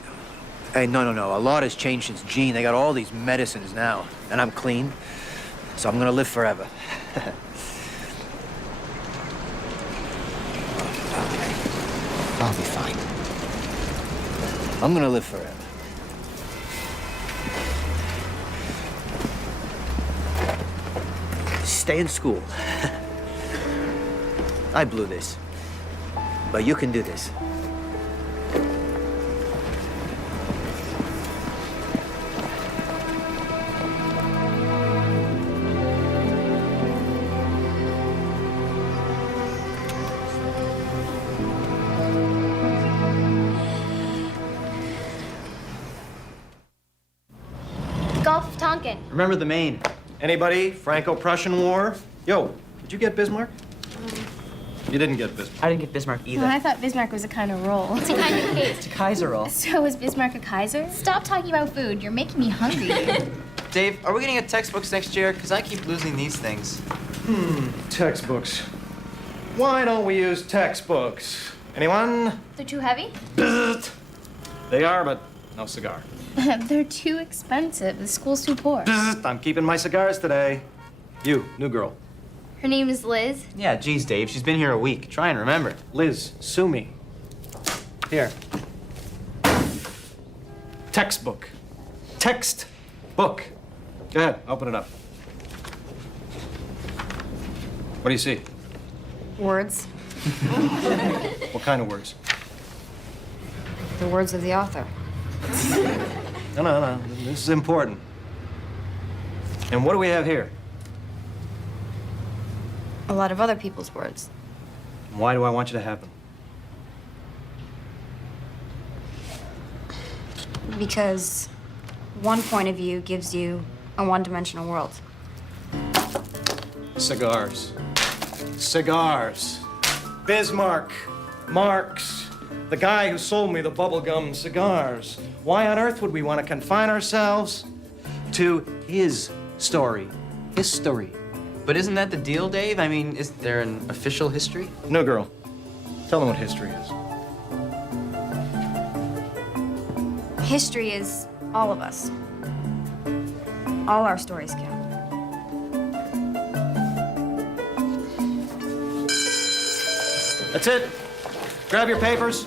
Hey, no. A lot has changed since Gene. They got all these medicines now, and I'm clean, so I'm gonna live forever. I'll be fine. I'm gonna live forever. Stay in school. I blew this. But you can do this. Gulf of Tonkin. Remember the Maine. Anybody? Franco-Prussian War? Yo, did you get Bismarck? You didn't get Bismarck. I didn't get Bismarck either. Well, I thought Bismarck was a kind of roll. It's a kind of cake. It's a Kaiser roll. So is Bismarck a Kaiser? Stop talking about food. You're making me hungry. Dave, are we gonna get textbooks next year? Because I keep losing these things. Textbooks. Why don't we use textbooks? Anyone? They're too heavy? They are, but no cigar. They're too expensive. The school's too poor. I'm keeping my cigars today. You, new girl. Her name is Liz. Yeah, geez, Dave. She's been here a week. Try and remember. Liz, sue me. Here. Textbook. Text book. Go ahead, open it up. What do you see? Words. What kind of words? The words of the author. No. This is important. And what do we have here? A lot of other people's words. Why do I want you to have them? Because one point of view gives you a one-dimensional world. Cigars. Cigars. Bismarck. Marx. The guy who sold me the bubblegum cigars. Why on earth would we want to confine ourselves to his story? History. But isn't that the deal, Dave? I mean, is there an official history? No, girl. Tell them what history is. History is all of us. All our stories count. That's it. Grab your papers.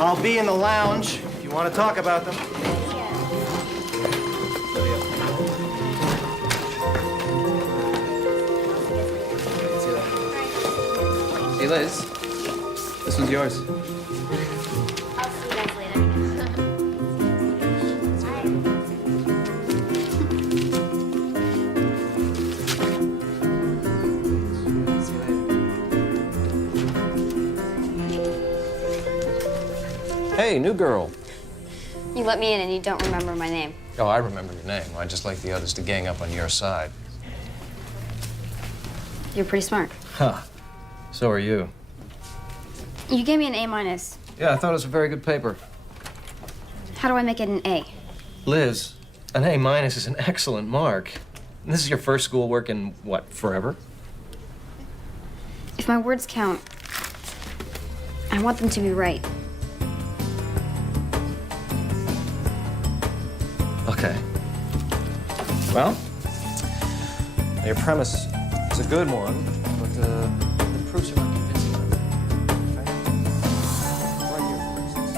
I'll be in the lounge if you want to talk about them. Hey, Liz. This one's yours. I'll see you guys later. Hey, new girl. You let me in and you don't remember my name. Oh, I remember your name. I just like the others to gang up on your side. You're pretty smart. Huh. So are you. You gave me an A-. Yeah, I thought it was a very good paper. How do I make it an A? Liz, an A- is an excellent mark. And this is your first schoolwork in, what, forever? If my words count, I want them to be right. Okay. Well, your premise is a good one, but the proofs are not convincing enough. Okay? Right here, for instance.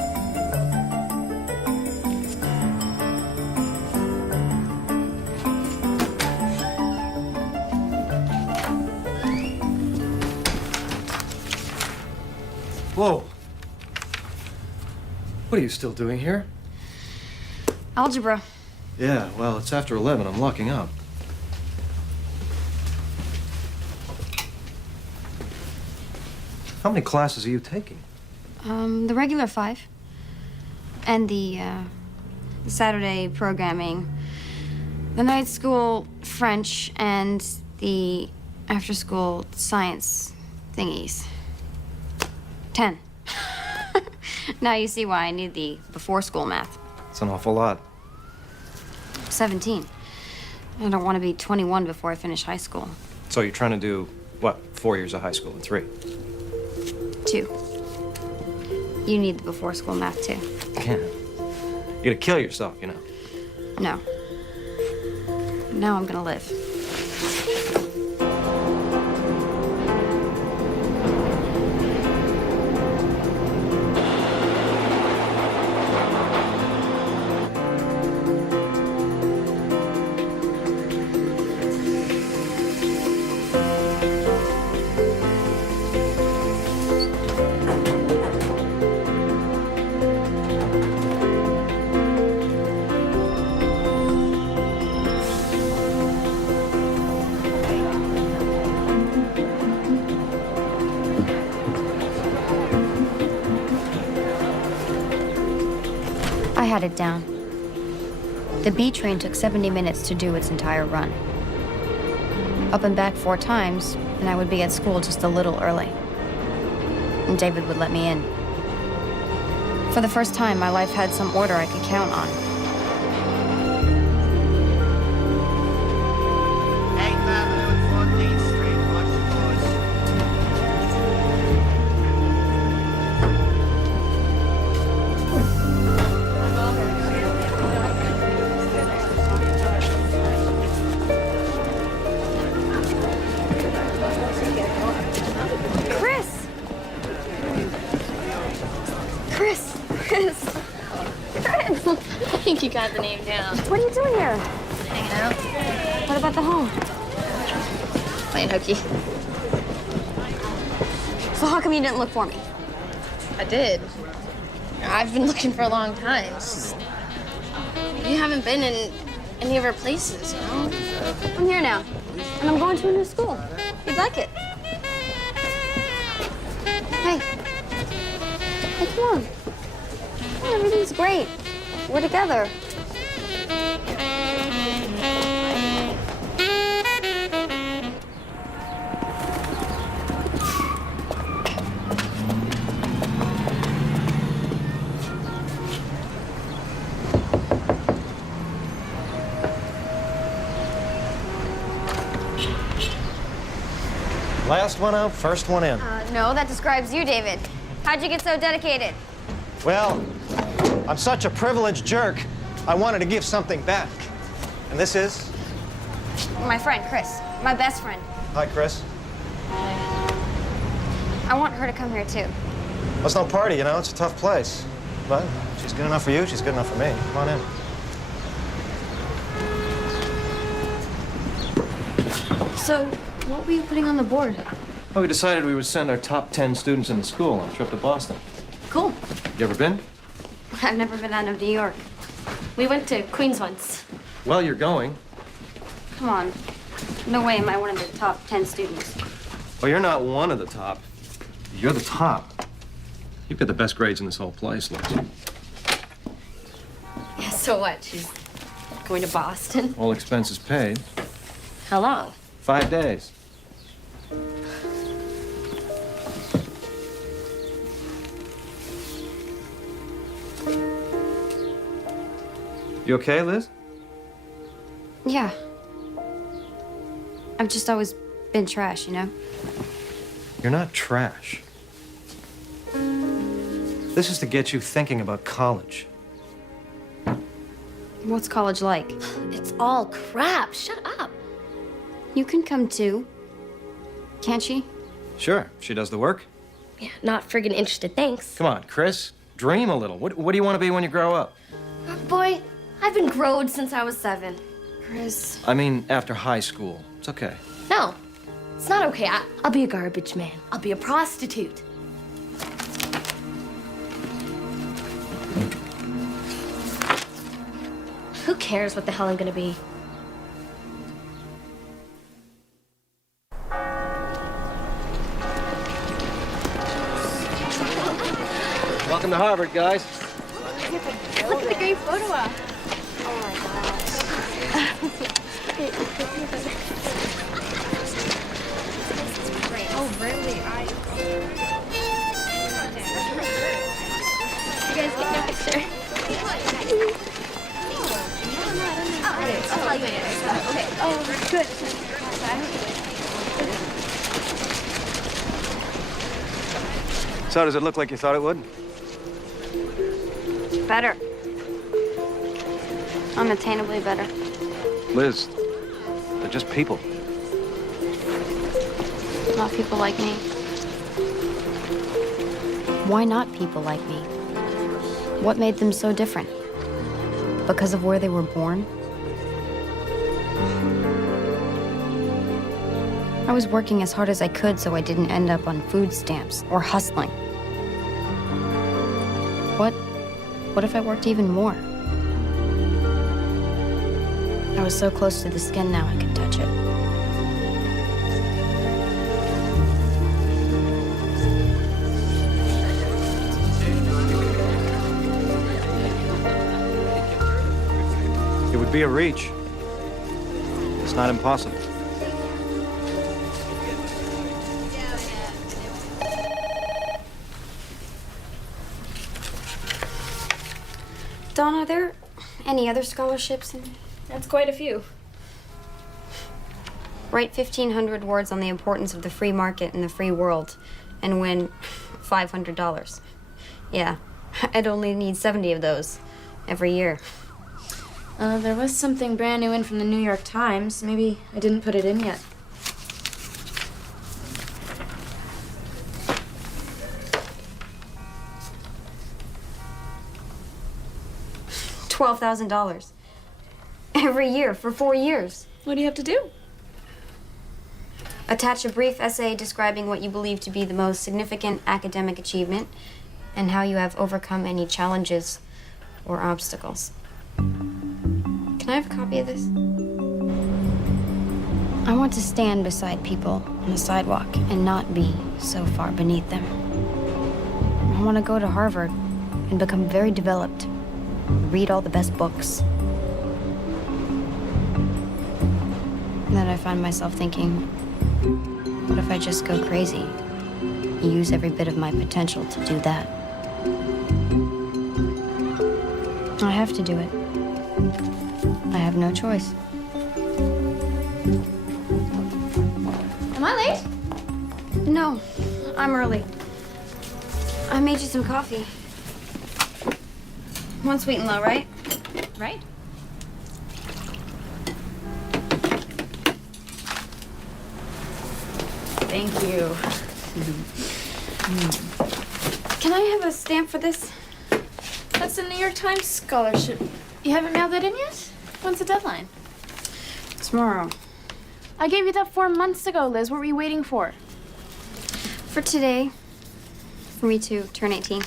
Whoa. What are you still doing here? Algebra. Yeah, well, it's after 11. I'm locking up. How many classes are you taking? The regular 5. And the Saturday programming. The night school French and the after-school science thingies. 10. Now you see why I need the before-school math. It's an awful lot. 17. I don't want to be 21 before I finish high school. So you're trying to do, what, 4 years of high school in 3? 2. You need the before-school math, too. Yeah. You're gonna kill yourself, you know. No. Now I'm gonna live. had it down. The B train took 70 minutes to do its entire run. Up and back 4 times, and I would be at school just a little early. And David would let me in. For the first time, my life had some order I could count on. I think you got the name down. What are you doing here? Hanging out. What about the home? Playing hooky. So how come you didn't look for me? I did. I've been looking for a long time. It's just, you haven't been in any of our places, you know? I'm here now, and I'm going to a new school. You'd like it. Hey. Hey, come on. Oh, everything's great. We're together. Last one out, first one in. No, that describes you, David. How'd you get so dedicated? Well, I'm such a privileged jerk, I wanted to give something back. And this is? My friend, Chris. My best friend. Hi, Chris. I want her to come here, too. Well, it's no party, you know, it's a tough place. But she's good enough for you, she's good enough for me. Come on in. So, what were you putting on the board? Well, we decided we would send our top 10 students in the school on a trip to Boston. Cool. You ever been? I've never been out of New York. We went to Queens once. Well, you're going. Come on. No way am I one of the top 10 students. Well, you're not one of the top. You're the top. You've got the best grades in this whole place, Liz. Yeah, so what? She's going to Boston? All expenses paid. How long? 5 days. You okay, Liz? Yeah. I've just always been trash, you know? You're not trash. This is to get you thinking about college. What's college like? It's all crap. Shut up. You can come too. Can't she? Sure, she does the work. Yeah, not friggin' interested, thanks. Come on, Chris. Dream a little. What do you want to be when you grow up? Boy, I've been growed since I was 7. Chris. I mean, after high school. It's okay. No, it's not okay. I'll be a garbage man. I'll be a prostitute. Who cares what the hell I'm gonna be? Welcome to Harvard, guys. Look at the great photo op. Oh, really? You guys get no picture? I'll tell you later. Okay. Oh, good. So does it look like you thought it would? Better. Unattainably better. Liz, they're just people. Not people like me. Why not people like me? What made them so different? Because of where they were born? I was working as hard as I could so I didn't end up on food stamps or hustling. What if I worked even more? I was so close to the skin now I could touch it. would be a reach. It's not impossible. Dawn, are there any other scholarships? That's quite a few. Write 1,500 words on the importance of the free market and the free world and win $500. Yeah, I'd only need 70 of those every year. There was something brand new in from the New York Times. Maybe I didn't put it in yet. $12,000 every year for 4 years. What do you have to do? Attach a brief essay describing what you believe to be the most significant academic achievement and how you have overcome any challenges or obstacles. Can I have a copy of this? I want to stand beside people on the sidewalk and not be so far beneath them. I want to go to Harvard and become very developed, read all the best books. And then I find myself thinking, what if I just go crazy? Use every bit of my potential to do that. I have to do it. I have no choice. Am I late? No, I'm early. I made you some coffee. One sweet and low, right? Right? Thank you. Can I have a stamp for this? That's the New York Times scholarship. You haven't mailed it in yet? When's the deadline? Tomorrow. I gave you that 4 months ago, Liz. What were you waiting for? For today, for me to turn 18.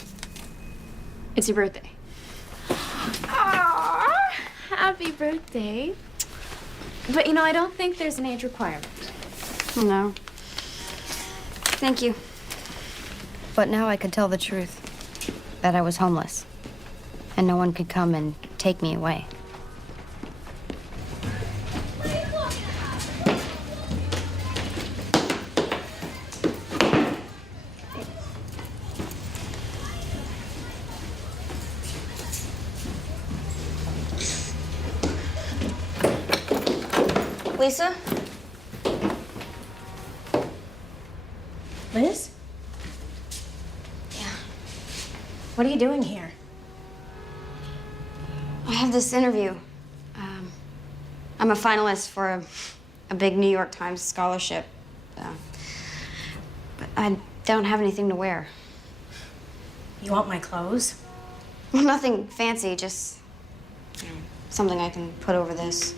It's your birthday. Aww, happy birthday. But you know, I don't think there's an age requirement. No. Thank you. But now I could tell the truth. That I was homeless. And no one could come and take me away. Lisa? Liz? Yeah. What are you doing here? I have this interview. I'm a finalist for a big New York Times scholarship. But I don't have anything to wear. You want my clothes? Well, nothing fancy, just something I can put over this.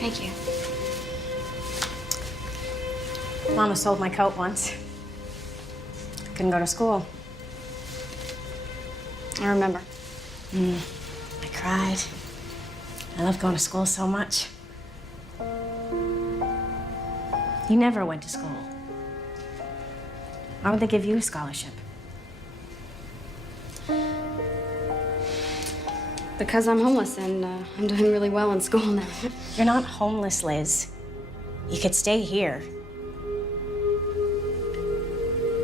Thank you. Mama sold my coat once. Couldn't go to school. I remember. I cried. I love going to school so much. You never went to school. Why would they give you a scholarship? Because I'm homeless and I'm doing really well in school now. You're not homeless, Liz. You could stay here.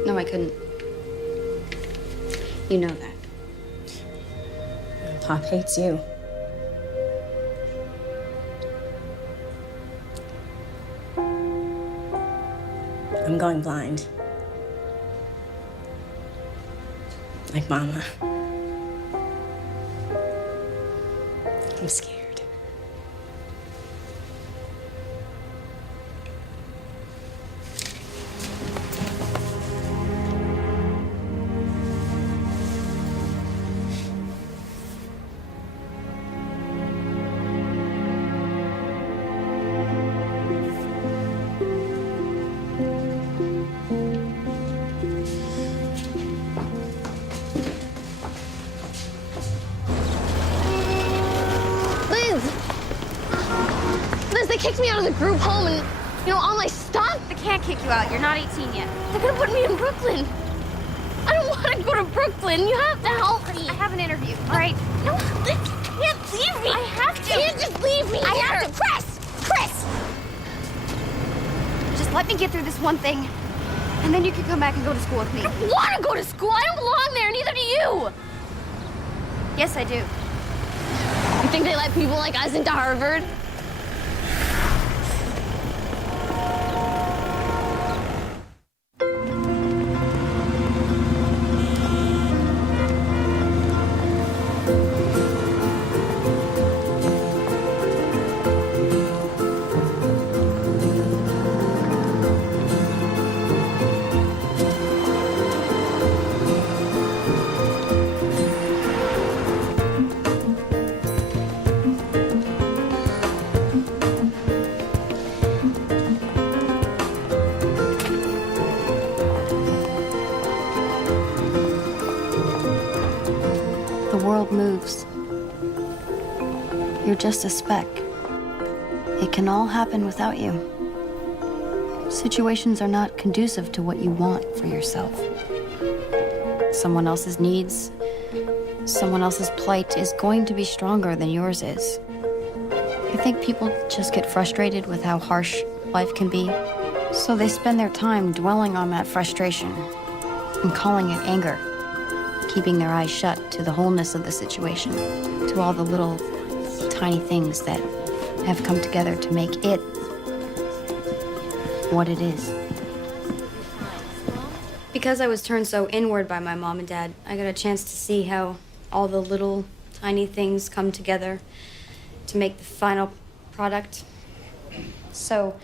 No, I couldn't. You know that. Pop hates you. I'm going blind. Like Mama. I'm scared. Liz, they kicked me out of the group home and You know, all my stuff. They can't kick you out. You're not 18 yet. They're gonna put me in Brooklyn. I don't want to go to Brooklyn. You have to help me. I have an interview, all right? No, you can't leave me. I have to. You can't just leave me. I have to. Chris! Just let me get through this one thing, and then you can come back and go to school with me. I don't want to go to school. I don't belong there, neither do you. Yes, I do. You think they let people like us into Harvard? The world moves. You're just a speck. It can all happen without you. Situations are not conducive to what you want for yourself. Someone else's needs, someone else's plight is going to be stronger than yours is. I think people just get frustrated with how harsh life can be, so they spend their time dwelling on that frustration and calling it anger, keeping their eyes shut to the wholeness of the situation, to all the little tiny things that have come together to make it what it is. Because I was turned so inward by my mom and dad, I got a chance to see how all the little tiny things come together to make the final product. So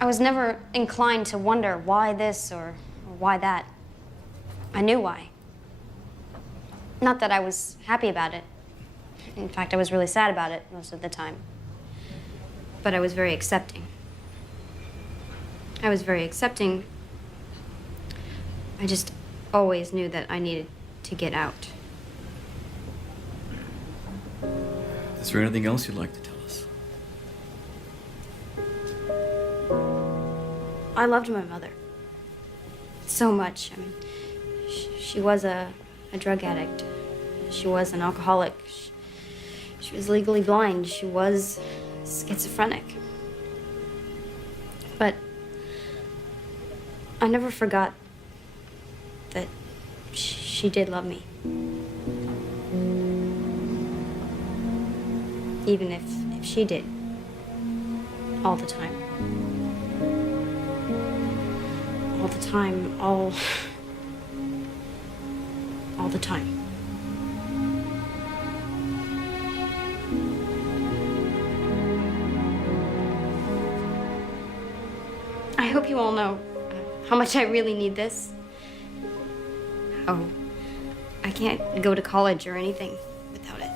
I was never inclined to wonder why this or why that. I knew why. Not that I was happy about it. In fact, I was really sad about it most of the time. But I was very accepting. I was very accepting. I just always knew that I needed to get out. Is there anything else you'd like to tell us? I loved my mother so much. I mean, she was a drug addict. She was an alcoholic. She was legally blind. She was schizophrenic. But I never forgot that she did love me. Even if she did. All the time. All the time, all the time. I hope you all know how much I really need this. Oh, I can't go to college or anything without it.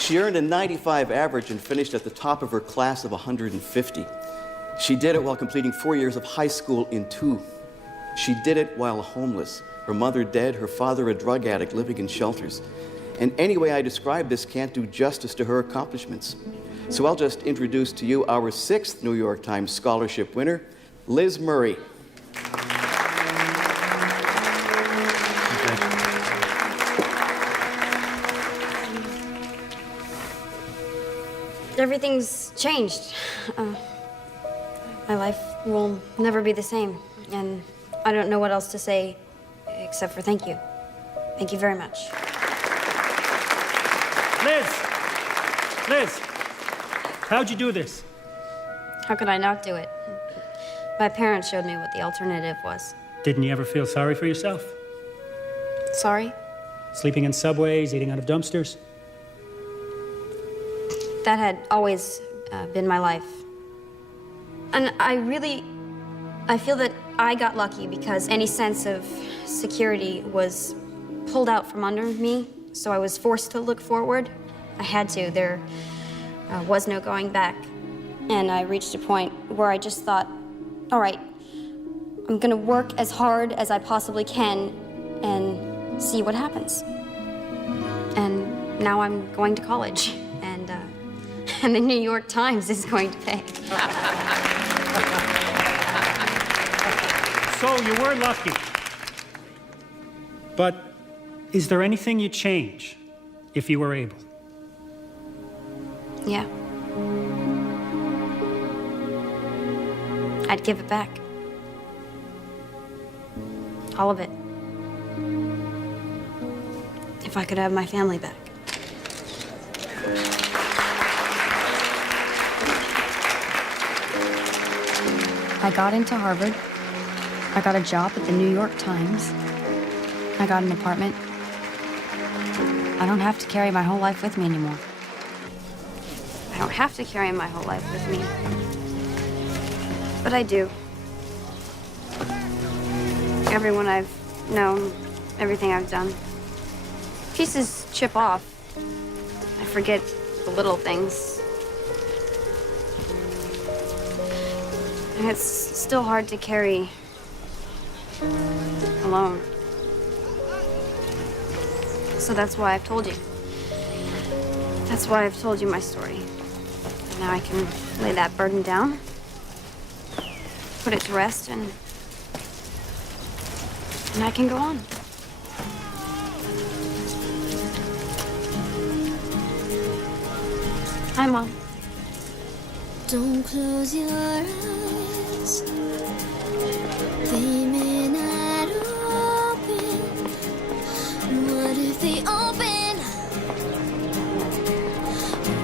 She earned a 95 average and finished at the top of her class of 150. She did it while completing 4 years of high school in 2. She did it while homeless, her mother dead, her father a drug addict living in shelters. And any way I describe this can't do justice to her accomplishments. So I'll just introduce to you our 6th New York Times Scholarship winner, Liz Murray. Everything's changed. My life will never be the same, and I don't know what else to say except for thank you. Thank you very much. Liz! Liz! How'd you do this? How could I not do it? My parents showed me what the alternative was. Didn't you ever feel sorry for yourself? Sorry? Sleeping in subways, eating out of dumpsters? That had always been my life. And I feel that I got lucky because any sense of security was pulled out from under me, so I was forced to look forward. I had to. There was no going back. And I reached a point where I just thought, all right, I'm gonna work as hard as I possibly can and see what happens. And now I'm going to college, and the New York Times is going to pay. So you were lucky. But is there anything you'd change if you were able? Yeah. I'd give it back. All of it. If I could have my family back. I got into Harvard. I got a job at the New York Times. I got an apartment. I don't have to carry my whole life with me anymore. I don't have to carry my whole life with me. But I do. Everyone I've known, everything I've done. Pieces chip off. I forget the little things. And it's still hard to carry alone. So that's why I've told you. That's why I've told you my story. And now I can lay that burden down, put it to rest, and I can go on. Hi, Mom. Don't close your eyes. They may not open. What if they open?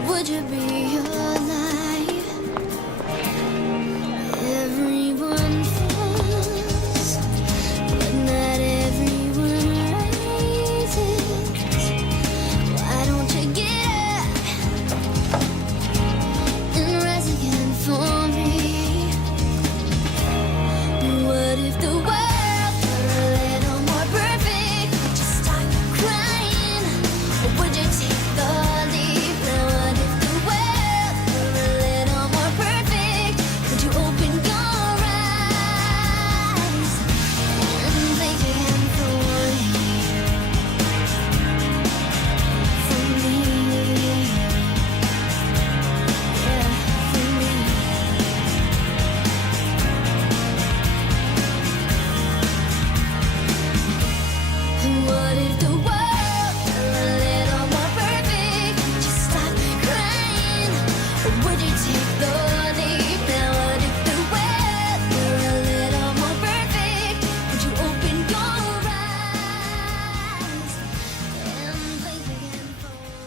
Would you be your life? Everyone falls, but not everyone rises. Why don't you get up and rise again for me? What if the world were a little more perfect? Would you stop crying, or would you take the leap? Now what if the world were a little more perfect? Would you open your eyes and think again for me? Yeah, for me. What if the world were a little more perfect? Would you stop crying, or would you take the leap? Now what if the world were a little more perfect? Would you open your eyes and think again for me?